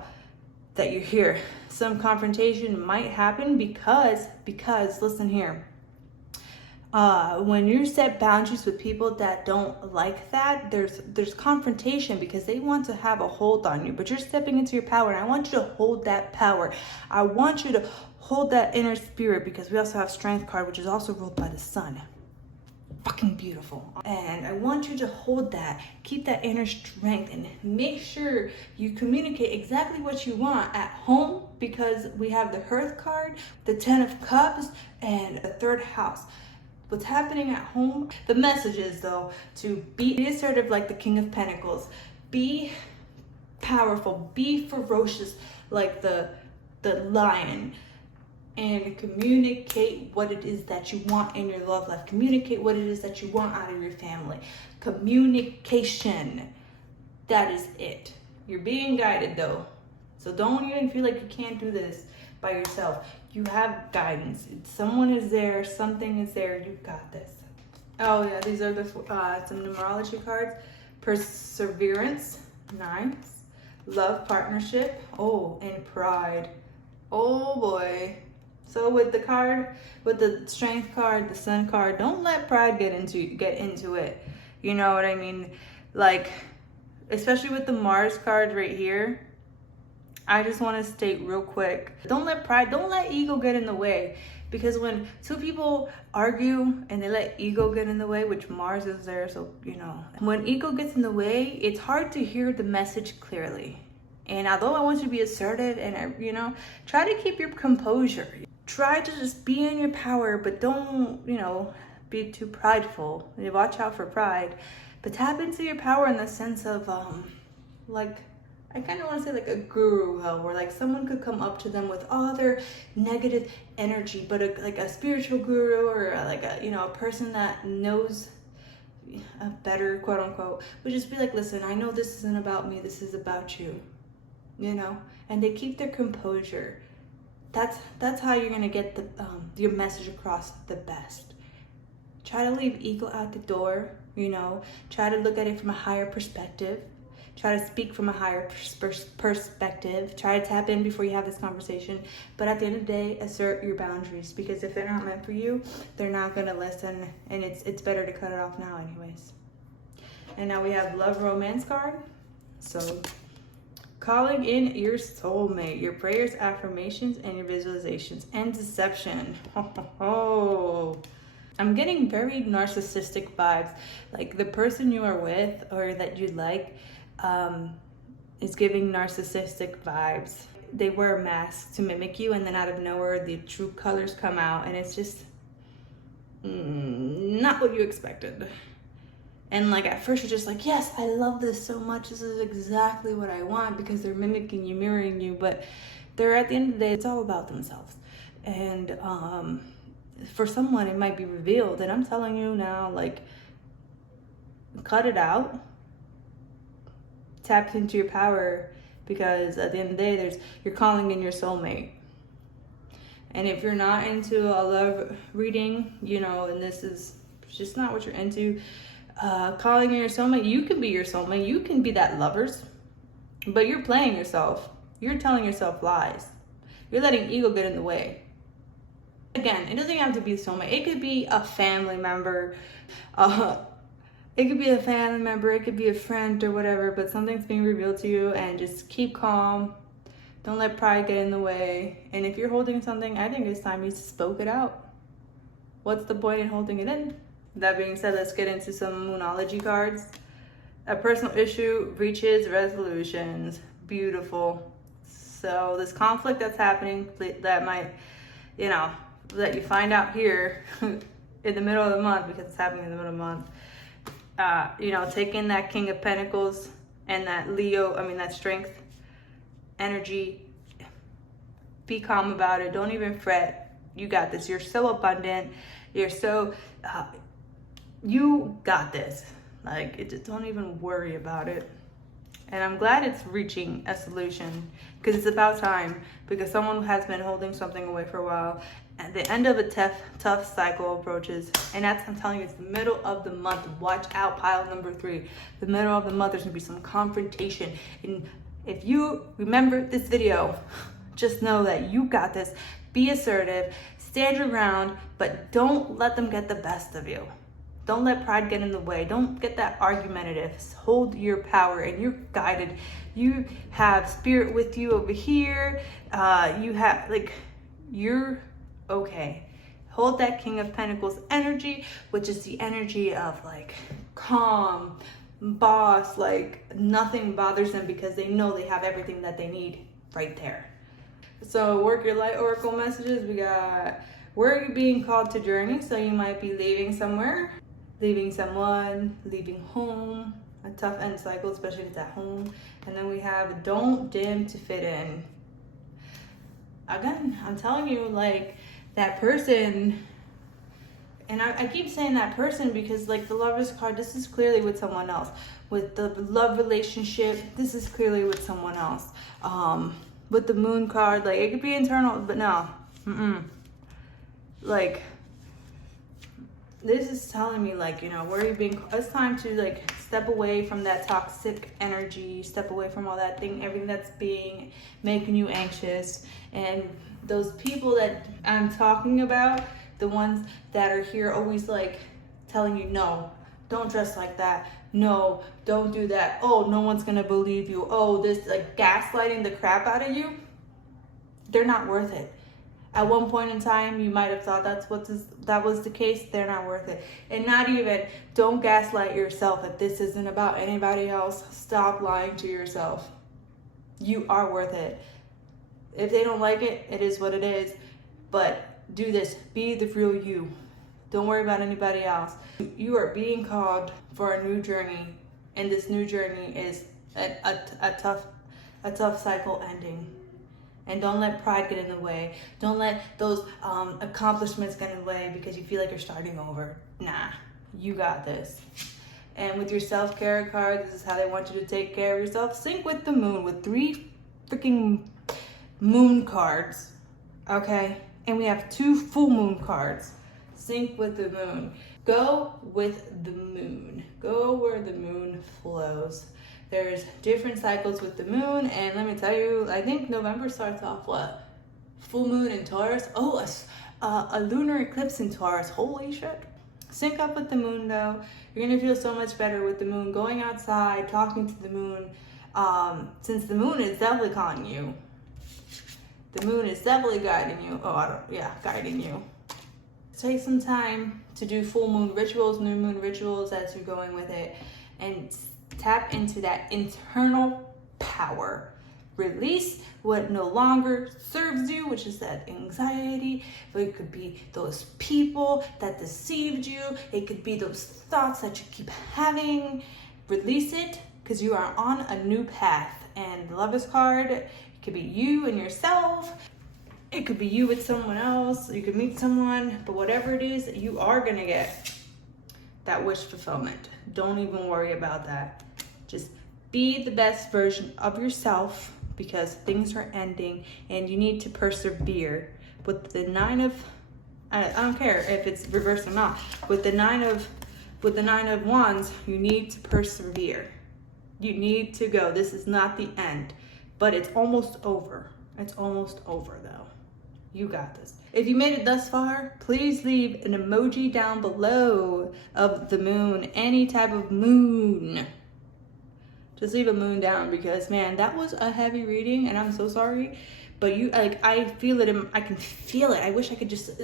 that you're here. Some confrontation might happen because listen here. When you set boundaries with people that don't like that, there's confrontation because they want to have a hold on you, but you're stepping into your power, and I want you to hold that power. I want you to hold that inner spirit, because we also have strength card, which is also ruled by the sun. Fucking beautiful. And I want you to hold that, keep that inner strength, and make sure you communicate exactly what you want at home, because we have the Hearth card, the 10 of Cups, and the 3rd house. What's happening at home? The message is, though, to be assertive like the King of Pentacles. Be powerful. Be ferocious like the lion. And communicate what it is that you want in your love life. Communicate what it is that you want out of your family. Communication. That is it. You're being guided, though. So don't even feel like you can't do this by yourself. You have guidance. Someone is there. Something is there. You got this. Oh yeah, these are the some numerology cards. Perseverance. Nice. Love, partnership. Oh, and pride. Oh boy. So with the card, with the strength card, the sun card, don't let pride get into it. You know what I mean? Like, especially with the Mars card right here. I just want to state real quick, don't let pride, don't let ego get in the way. Because when two people argue and they let ego get in the way, which Mars is there, so, you know. When ego gets in the way, it's hard to hear the message clearly. And although I want you to be assertive and, you know, try to keep your composure. Try to just be in your power, but don't, you know, be too prideful. Watch out for pride. But tap into your power in the sense of, like, I kind of want to say like a guru, where like someone could come up to them with all their negative energy, but like a spiritual guru, or like a, you know, a person that knows a better, quote unquote, would just be like, listen, I know this isn't about me, this is about you, you know. And they keep their composure. That's how you're gonna get the your message across the best. Try to leave ego out the door, you know. Try to look at it from a higher perspective. Try to speak from a higher perspective. Try to tap in before you have this conversation. But at the end of the day, assert your boundaries, because if they're not meant for you, they're not gonna listen, and it's better to cut it off now anyways. And now we have love romance card. So calling in your soulmate, your prayers, affirmations, and your visualizations, and deception. Oh. I'm getting very narcissistic vibes. Like the person you are with or that you like is giving narcissistic vibes. They wear a mask to mimic you, and then out of nowhere the true colors come out, and it's just not what you expected. And like at first you're just like, yes, I love this so much, this is exactly what I want, because they're mimicking you, mirroring you, but they're, at the end of the day, it's all about themselves. And for someone it might be revealed, and I'm telling you now, like, cut it out. Tap into your power, because at the end of the day, you're calling in your soulmate. And if you're not into a love reading, you know, and this is just not what you're into, calling in your soulmate, you can be your soulmate, you can be that lovers, but you're playing yourself. You're telling yourself lies. You're letting ego get in the way. Again, it doesn't have to be a soulmate. It could be a family member. It could be a family member, it could be a friend or whatever, but something's being revealed to you, and just keep calm. Don't let pride get in the way. And if you're holding something, I think it's time you spoke it out. What's the point in holding it in? That being said, let's get into some moonology cards. A personal issue reaches resolutions. Beautiful. So this conflict that's happening, that might, you know, that you find out here in the middle of the month, because it's happening in the middle of the month. You know, take in that King of Pentacles and that that strength energy. Be calm about it. Don't even fret. You got this. You're so abundant. You're so, you got this. Like, just don't even worry about it. And I'm glad it's reaching a solution, because it's about time, because someone has been holding something away for a while. And the end of a tough cycle approaches, and that's, I'm telling you, it's the middle of the month. Watch out, pile number 3. The middle of the month, there's gonna be some confrontation. And if you remember this video, just know that you got this. be assertive, stand your ground, but don't let them get the best of you. Don't let pride get in the way. Don't get that argumentative. Hold your power, and you're guided. You have spirit with you over here. You're okay. Hold that King of Pentacles energy, which is the energy of like calm, boss, like nothing bothers them because they know they have everything that they need right there. So work your light oracle messages. We got, where are you being called to journey? So you might be leaving somewhere, leaving someone, leaving home, a tough end cycle, especially if it's at home. And then we have, don't dim to fit in. Again, I'm telling you, like that person, and I keep saying that person because like the Lover's card, this is clearly with someone else. With the love relationship, this is clearly with someone else. With the Moon card, like it could be internal, but no. Like, this is telling me like, you know, where you're being, it's time to like step away from that toxic energy, step away from all that thing, everything that's being, making you anxious. And those people that I'm talking about, the ones that are here always like telling you, no, don't dress like that. No, don't do that. Oh, no one's gonna believe you. Oh, this, like gaslighting the crap out of you. They're not worth it. At one point in time, you might have thought that was the case. They're not worth it. And not even, don't gaslight yourself if this isn't about anybody else. Stop lying to yourself. You are worth it. If they don't like it, it is what it is. But do this. Be the real you. Don't worry about anybody else. You are being called for a new journey. And this new journey is a tough cycle ending. And don't let pride get in the way. Don't let those accomplishments get in the way because you feel like you're starting over. Nah, you got this. And with your self-care card, this is how they want you to take care of yourself. Sync with the moon with 3 freaking moon cards, okay? And we have 2 full moon cards. Sync with the moon. Go with the moon. Go where the moon flows. There's different cycles with the moon, and let me tell you, I think November starts off what? Full moon in Taurus. Oh, a lunar eclipse in Taurus. Holy shit. Sync up with the moon though. You're gonna feel so much better with the moon. Going outside, talking to the moon. Since the moon is definitely calling you. The moon is definitely guiding you. Guiding you. Take some time to do full moon rituals, new moon rituals as you're going with it, and tap into that internal power. Release what no longer serves you, which is that anxiety. But it could be those people that deceived you. It could be those thoughts that you keep having. Release it, because you are on a new path. And the Lover's card, it could be you and yourself. It could be you with someone else. You could meet someone, but whatever it is, you are gonna get that wish fulfillment. Don't even worry about that. Just be the best version of yourself, because things are ending and you need to persevere. With the 9 of, I don't care if it's reversed or not. With the 9 of Wands, you need to persevere. You need to go. This is not the end, but it's almost over. It's almost over though. You got this. If you made it thus far, please leave an emoji down below of the moon, any type of moon. Just leave a moon down, because man, that was a heavy reading and I'm so sorry. But you, like, I feel it, I can feel it. I wish I could just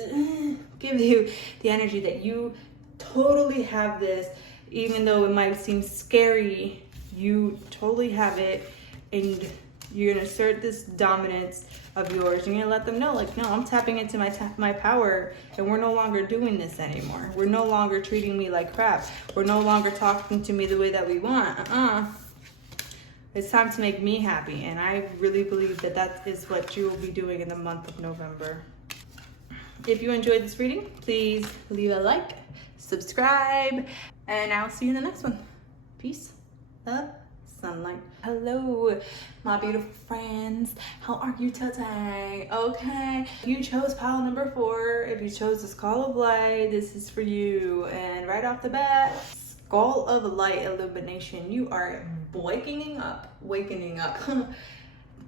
give you the energy that you totally have this, even though it might seem scary, you totally have it. And you're gonna assert this dominance of yours. You're gonna let them know, like, no, I'm tapping into my power, and we're no longer doing this anymore. We're no longer treating me like crap. We're no longer talking to me the way that we want. It's time to make me happy, and I really believe that that is what you will be doing in the month of November. If you enjoyed this reading, please leave a like, subscribe, and I'll see you in the next one. Peace, love, sunlight. Hello, my beautiful friends. How are you today? Okay, you chose pile number 4. If you chose this call of light, this is for you. And right off the bat, Skull of Light illumination. You are wakening up.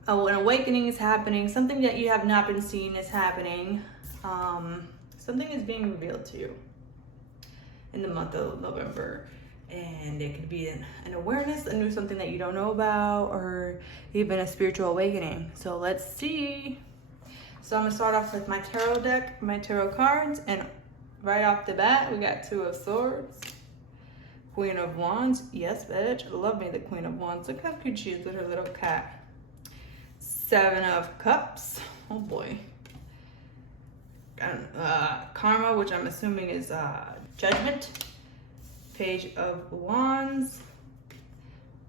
an awakening is happening. Something that you have not been seeing is happening. Something is being revealed to you in the month of November. And it could be an awareness, something that you don't know about, or even a spiritual awakening. So let's see. So I'm gonna start off with my tarot deck, my tarot cards, and right off the bat, we got Two of Swords, Queen of Wands. Yes, bitch, love me the Queen of Wands. Look how cute she is with her little cat. Seven of Cups. Oh boy. And Karma, which I'm assuming is Judgment. Page of Wands.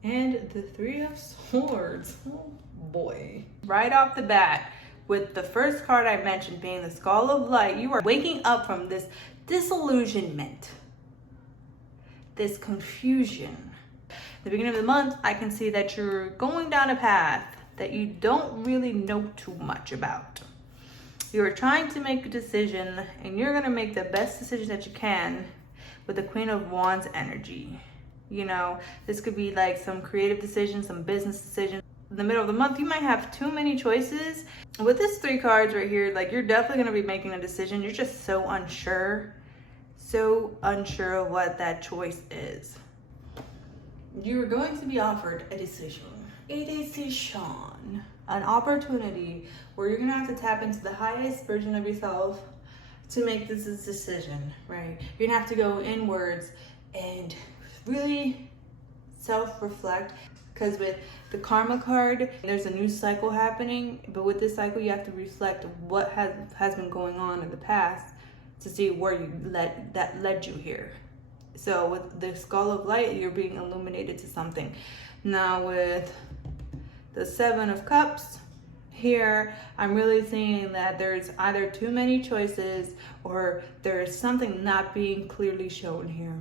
And the Three of Swords. Oh boy. Right off the bat, with the first card I mentioned being the Skull of Light, you are waking up from this disillusionment, this confusion. At the beginning of the month, I can see that you're going down a path that you don't really know too much about. You're trying to make a decision, and you're gonna make the best decision that you can with the Queen of Wands energy. You know, this could be like some creative decision, some business decision. In the middle of the month, you might have too many choices. With this three cards right here, like you're definitely gonna be making a decision. You're just so unsure of what that choice is. You are going to be offered a decision. An opportunity where you're gonna have to tap into the highest version of yourself to make this decision, right? You're gonna have to go inwards and really self-reflect, because with the Karma card, there's a new cycle happening, but with this cycle, you have to reflect what has been going on in the past to see where that led you here. So with the Skull of Light, you're being illuminated to something. Now with the Seven of Cups, here, I'm really seeing that there's either too many choices or there's something not being clearly shown here.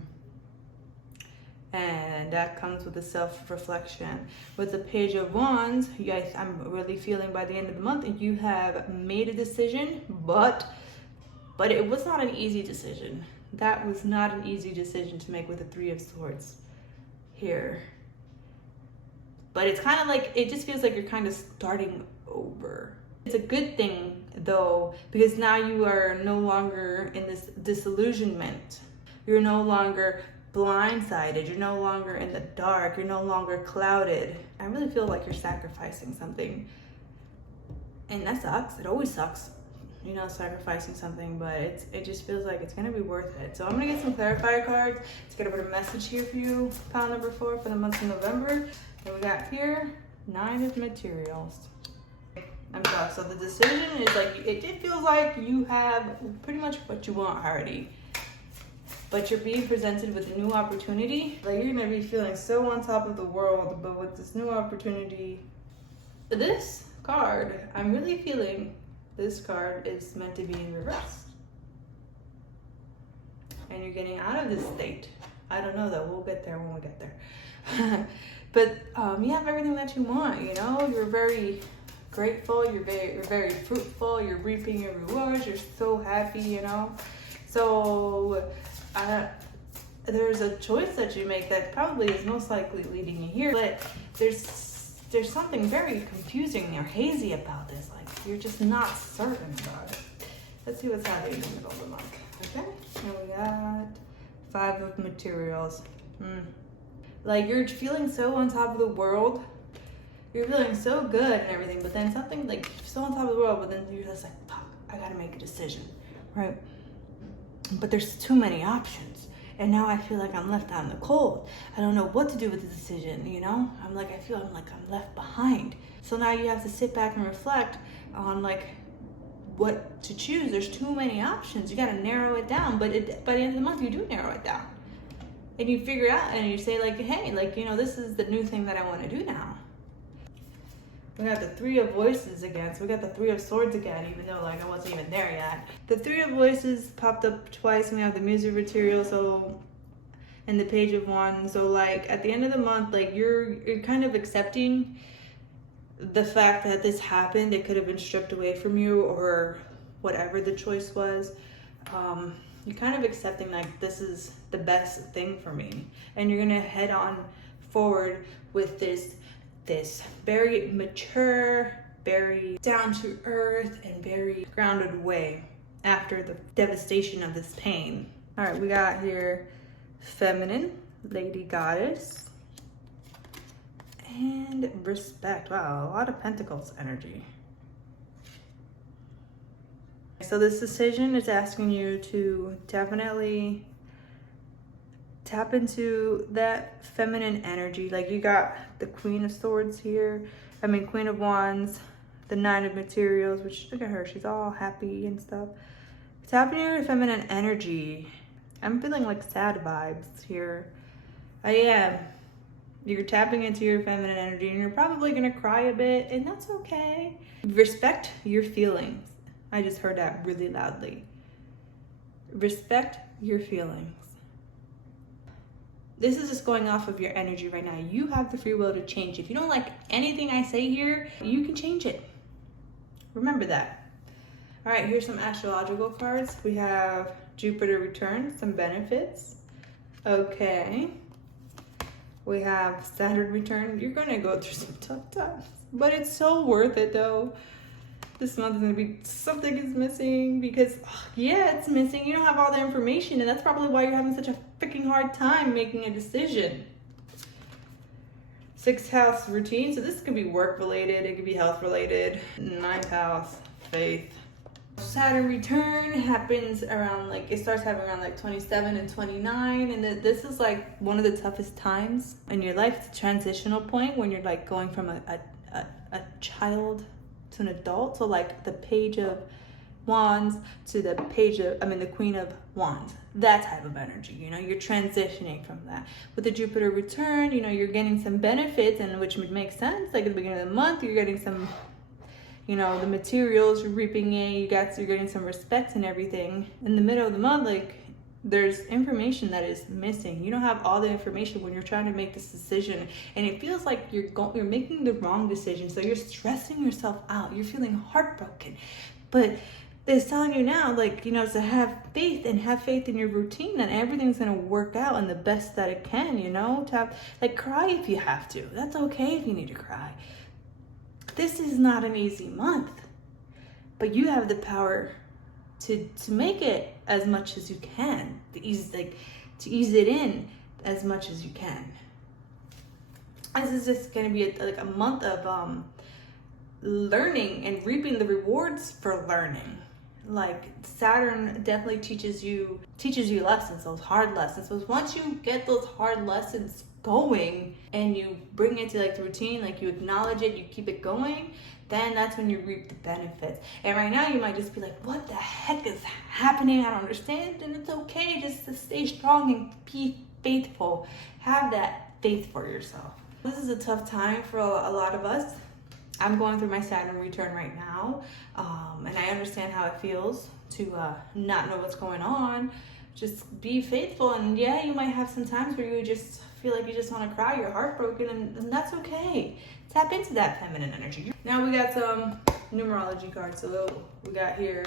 And that comes with the self-reflection. With the Page of Wands, you guys, I'm really feeling by the end of the month, you have made a decision, but it was not an easy decision. That was not an easy decision to make with the Three of Swords here. But it's kind of like, it just feels like you're kind of starting over. It's a good thing though, because now you are no longer in this disillusionment. You're no longer blindsided. You're no longer in the dark. You're no longer clouded. I really feel like you're sacrificing something. And that sucks. It always sucks, you know, sacrificing something, but it just feels like it's gonna be worth it. So I'm gonna get some clarifier cards to get over the message here for you, pile number 4 for the month of November. And we got here, 9 of Materials. I'm sorry, so the decision is like, it feels like you have pretty much what you want already, but you're being presented with a new opportunity. Like you're gonna be feeling so on top of the world, but with this new opportunity, this card, I'm really feeling this card is meant to be in reverse. And you're getting out of this state. I don't know though, we'll get there when we get there. But you have everything that you want, you know? You're very grateful, you're very fruitful, you're reaping your rewards, you're so happy, you know? So there's a choice that you make that probably is most likely leading you here, but there's something very confusing or hazy about this. Like you're just not certain about it. Let's see what's happening in the middle of the month. Okay, here we got 5 of Materials. Like you're feeling so on top of the world. You're feeling so good and everything, but then something like so on top of the world, but then you're just like, fuck, I gotta make a decision, right? But there's too many options. And now I feel like I'm left out in the cold. I don't know what to do with the decision, you know? I feel like I'm left behind. So now you have to sit back and reflect on like what to choose. There's too many options. You gotta narrow it down, but by the end of the month, you do narrow it down. And you figure it out and you say like, hey, like, you know, this is the new thing that I wanna do now. We got the Three of Voices again, so we got the Three of Swords again, even though like I wasn't even there yet. The Three of Voices popped up twice, and we have the Music Material, so, and the Page of Wands. So like at the end of the month, like you're kind of accepting the fact that this happened. It could have been stripped away from you or whatever the choice was. You're kind of accepting like this is the best thing for me, and you're gonna head on forward with this this very mature, very down to earth, and very grounded way after the devastation of this pain. All right, we got here feminine, lady goddess, and respect. Wow, a lot of pentacles energy. So this decision is asking you to definitely tap into that feminine energy. Like you got the Queen of Swords here. Queen of Wands, the Nine of Materials, which look at her, she's all happy and stuff. Tap into your feminine energy. I'm feeling like sad vibes here. I am. You're tapping into your feminine energy and you're probably gonna cry a bit, and that's okay. Respect your feelings. I just heard that really loudly. Respect your feelings. This is just going off of your energy right now. You have the free will to change. If you don't like anything I say here, you can change it. Remember that. All right, here's some astrological cards. We have Jupiter return, some benefits. Okay. We have Saturn return. You're gonna go through some tough times, but it's so worth it though. This month is gonna be, something is missing because, yeah, it's missing. You don't have all the information, and that's probably why you're having such a freaking hard time making a decision. 6th house routine. So this could be work related. It could be health related. 9th house, faith. Saturn return happens around it starts happening around 27 and 29, and this is like one of the toughest times in your life. It's a transitional point when you're like going from a child to an adult. So like the Page of Wands to the the Queen of Wands, that type of energy, you're transitioning from that. With the Jupiter return, you're getting some benefits, and which would make sense. Like at the beginning of the month, you're getting some, the materials, you're reaping it, you're getting some respect and everything. In the middle of the month, there's information that is missing. You don't have all the information when you're trying to make this decision, and it feels like you're making the wrong decision. So you're stressing yourself out. You're feeling heartbroken, but it's telling you now, to have faith and have faith in your routine, that everything's gonna work out in the best that it can. To have, cry if you have to. That's okay if you need to cry. This is not an easy month, but you have the power to make it as much as you can, to ease it in as much as you can. This is just going to be a month of learning and reaping the rewards for learning. Saturn definitely teaches you lessons, those hard lessons. But once you get those hard lessons going and you bring it to the routine, you acknowledge it, you keep it going, then that's when you reap the benefits. And right now you might just be like, what the heck is happening? I don't understand. And it's okay just to stay strong and be faithful. Have that faith for yourself. This is a tough time for a lot of us. I'm going through my Saturn return right now, and I understand how it feels to not know what's going on. Just be faithful, and yeah, you might have some times where you just feel like you just want to cry, you're heartbroken, and that's okay. Tap into that feminine energy. Now we got some numerology cards. So we got here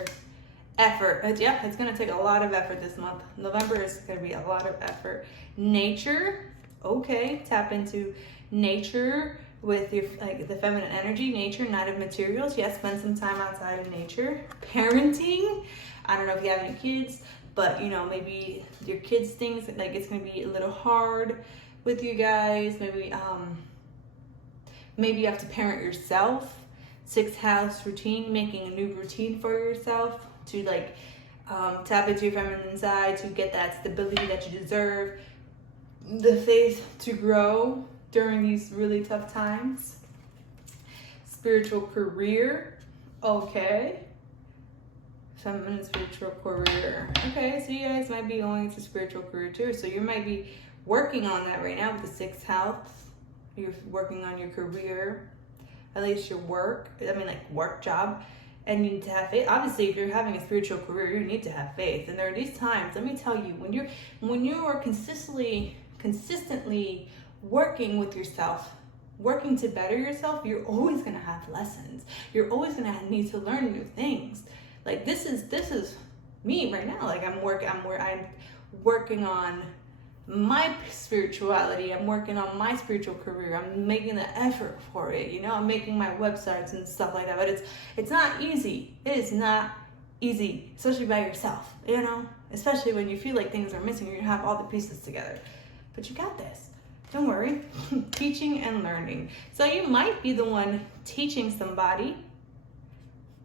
effort. Yeah, it's going to take a lot of effort this month. November is going to be a lot of effort. Nature. Okay, tap into nature with your the feminine energy. Nature, Knight of Materials. Yes, spend some time outside in nature. Parenting. I don't know if you have any kids, but maybe your kids things it's going to be a little hard with you guys. Maybe you have to parent yourself. 6th house routine, making a new routine for yourself to tap into your feminine side, to get that stability that you deserve, the faith to grow during these really tough times. Spiritual career. Okay. Feminine spiritual career. Okay, so you guys might be going into spiritual career too. So you might be working on that right now with the 6th house. You're working on your career, at least your work, work job, and you need to have faith. Obviously, if you're having a spiritual career, you need to have faith. And there are these times, let me tell you, when you are consistently working with yourself, working to better yourself, you're always gonna have lessons. You're always gonna need to learn new things. This is me right now. I'm working on my spirituality. I'm working on my spiritual career. I'm making the effort for it. You know, I'm making my websites and stuff like that. But it's not easy. It is not easy, especially by yourself. You know, especially when you feel like things are missing or you have all the pieces together. But you got this. Don't worry. Teaching and learning. So you might be the one teaching somebody.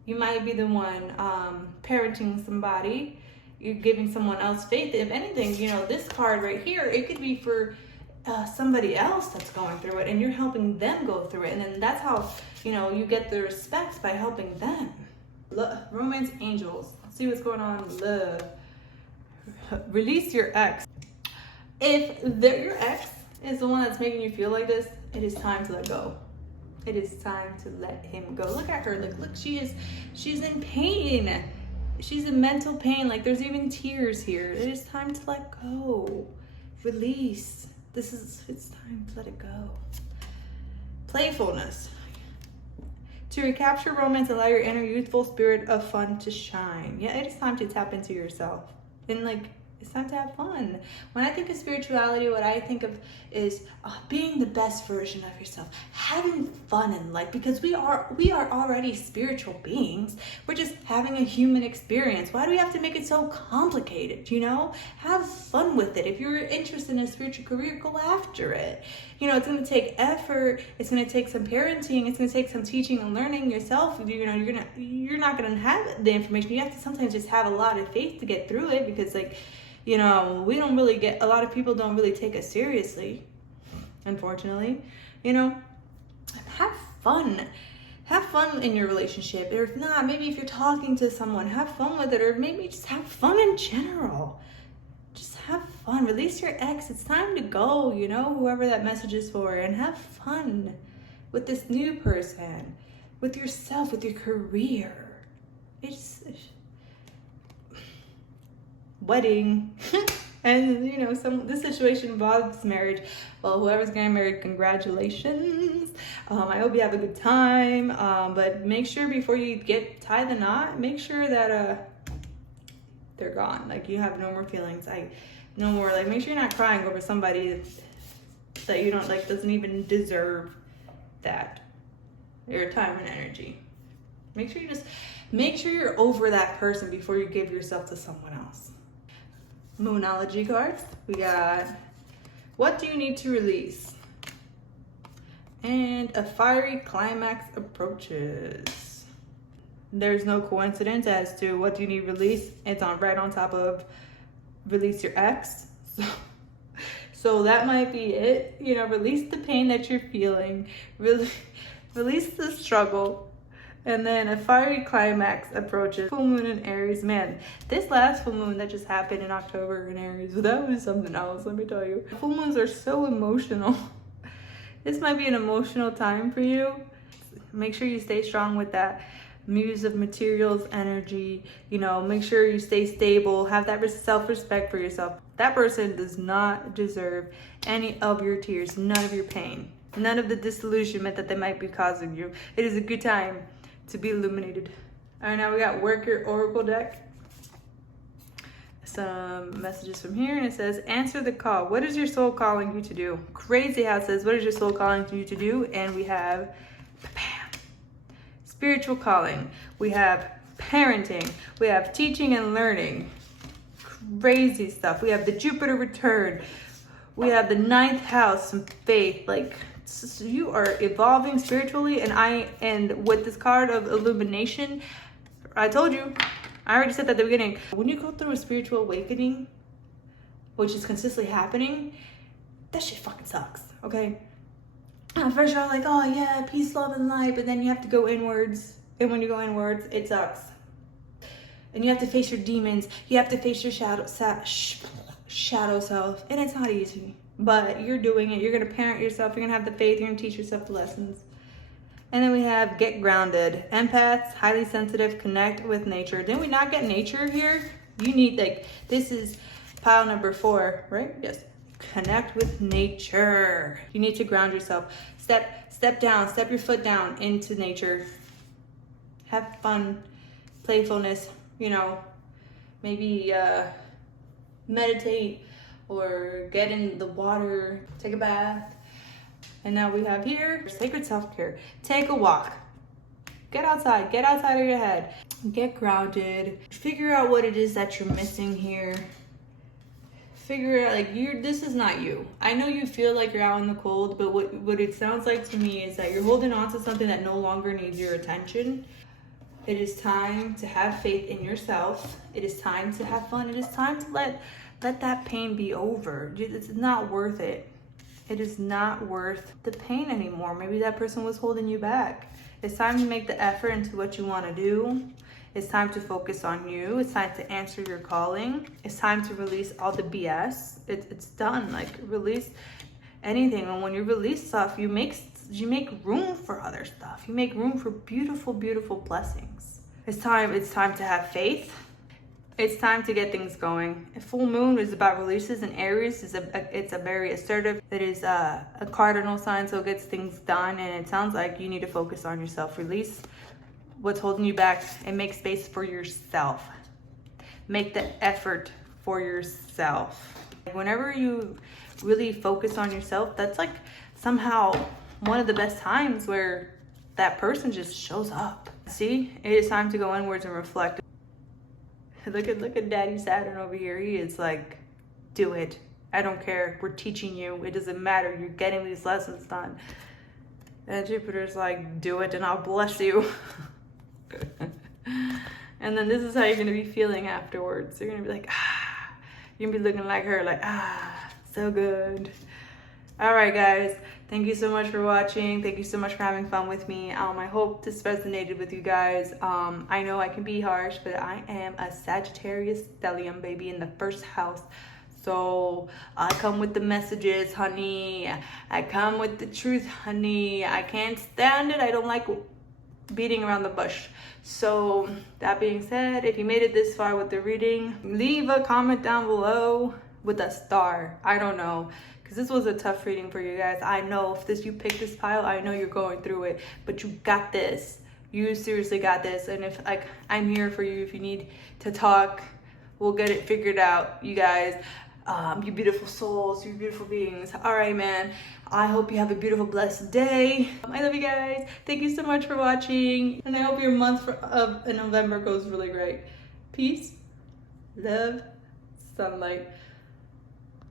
You might be the one parenting somebody. You're giving someone else faith. If anything, you know, this card right here, it could be for somebody else that's going through it, and you're helping them go through it. And then that's how, you know, you get the respect, by helping them. Romance angels. See what's going on. Love. Release your ex. If your ex is the one that's making you feel like this, it is time to let go. It is time to let him go. Look at her. Like, look, she's in pain. She's in mental pain. Like, there's even tears here. It is time to let go. Release. It's time to let it go. Playfulness. To recapture romance, allow your inner youthful spirit of fun to shine. Yeah, it is time to tap into yourself. And like, it's time to have fun. When I think of spirituality, what I think of is being the best version of yourself, having fun in life, because we are already spiritual beings. We're just having a human experience. Why do we have to make it so complicated? You know, have fun with it. If you're interested in a spiritual career, go after it. You know, it's going to take effort. It's going to take some parenting. It's going to take some teaching and learning yourself. You know, you're not going to have the information. You have to sometimes just have a lot of faith to get through it, because like, you know, a lot of people don't really take us seriously, unfortunately. You know, have fun. Have fun in your relationship. Or if not, maybe if you're talking to someone, have fun with it. Or maybe just have fun in general. Just have fun. Release your ex. It's time to go, you know, whoever that message is for. And have fun with this new person, with yourself, with your career. Wedding. And you know, this situation involves marriage. Well, whoever's getting married, congratulations. I hope you have a good time, but make sure before you tie the knot, make sure that they're gone. Like, you have no more feelings. No more, like, make sure you're not crying over somebody that you don't like, doesn't even deserve that, your time and energy. Make sure you're over that person before you give yourself to someone else. Moonology cards. We got, what do you need to release? And a fiery climax approaches. There's no coincidence as to what do you need release. It's right on top of release your ex. So that might be it. You know, release the pain that you're feeling. Release the struggle. And then a fiery climax approaches. Full moon in Aries. Man, this last full moon that just happened in October in Aries, that was something else, let me tell you. Full moons are so emotional. This might be an emotional time for you. Make sure you stay strong with that muse of materials energy. You know, make sure you stay stable. Have that self-respect for yourself. That person does not deserve any of your tears, none of your pain, none of the disillusionment that they might be causing you. It is a good time to be illuminated. All right, now we got work your oracle deck. Some messages from here, and it says, answer the call. What is your soul calling you to do? Crazy how it says, what is your soul calling you to do? And we have, bam, spiritual calling. We have parenting. We have teaching and learning. Crazy stuff. We have the Jupiter return. We have the 9th house, some faith. Like, so you are evolving spiritually, and with this card of illumination, I told you, I already said that at the beginning, when you go through a spiritual awakening, which is consistently happening, that shit fucking sucks, okay? At first you're like, oh yeah, peace, love, and light, but then you have to go inwards, and when you go inwards, it sucks. And you have to face your demons, you have to face your shadow self, and it's not easy. But you're doing it. You're going to parent yourself. You're going to have the faith. You're going to teach yourself the lessons. And then we have get grounded. Empaths, highly sensitive, connect with nature. Didn't we not get nature here? You need, like, this is pile number 4, right? Yes. Connect with nature. You need to ground yourself. Step down. Step your foot down into nature. Have fun. Playfulness. You know, maybe meditate. or get in the water, take a bath. And now we have here sacred self-care. Take a walk. Get outside of your head. Get grounded. Figure out what it is that you're missing here. Figure out, like, this is not you. I know you feel like you're out in the cold, but what it sounds like to me is that you're holding on to something that no longer needs your attention. It is time to have faith in yourself. It is time to have fun. It is time to let that pain be over. It's not worth it. It is not worth the pain anymore. Maybe that person was holding you back. It's time to make the effort into what you want to do. It's time to focus on you. It's time to answer your calling. It's time to release all the BS. It's done. Like, release anything. And when you release stuff, you make room for other stuff. You make room for beautiful, beautiful blessings. It's time to have faith. It's time to get things going. A full moon is about releases, and Aries it's a very assertive. It is a cardinal sign, so it gets things done. And it sounds like you need to focus on yourself. Release what's holding you back and make space for yourself. Make the effort for yourself. Whenever you really focus on yourself, that's like somehow one of the best times where that person just shows up. See, it is time to go inwards and reflect. Look at Daddy Saturn over here. He is like, do it. I don't care. We're teaching you. It doesn't matter. You're getting these lessons done. And Jupiter's like, do it and I'll bless you. And then this is how you're going to be feeling afterwards. You're going to be like, ah. You're going to be looking like her, like, ah, so good. All right, guys. Thank you so much for watching. Thank you so much for having fun with me. I hope this resonated with you guys. I know I can be harsh, but I am a Sagittarius stellium, baby, in the first house. So I come with the messages, honey. I come with the truth, honey. I can't stand it. I don't like beating around the bush. So that being said, if you made it this far with the reading, leave a comment down below with a star. I don't know, because this was a tough reading for you guys. I know if you picked this pile, I know you're going through it, but you got this. You seriously got this. And if, like, I'm here for you if you need to talk, we'll get it figured out, you guys. You beautiful souls, you beautiful beings. All right, man. I hope you have a beautiful, blessed day. I love you guys. Thank you so much for watching. And I hope your month of November goes really great. Peace, love, sunlight.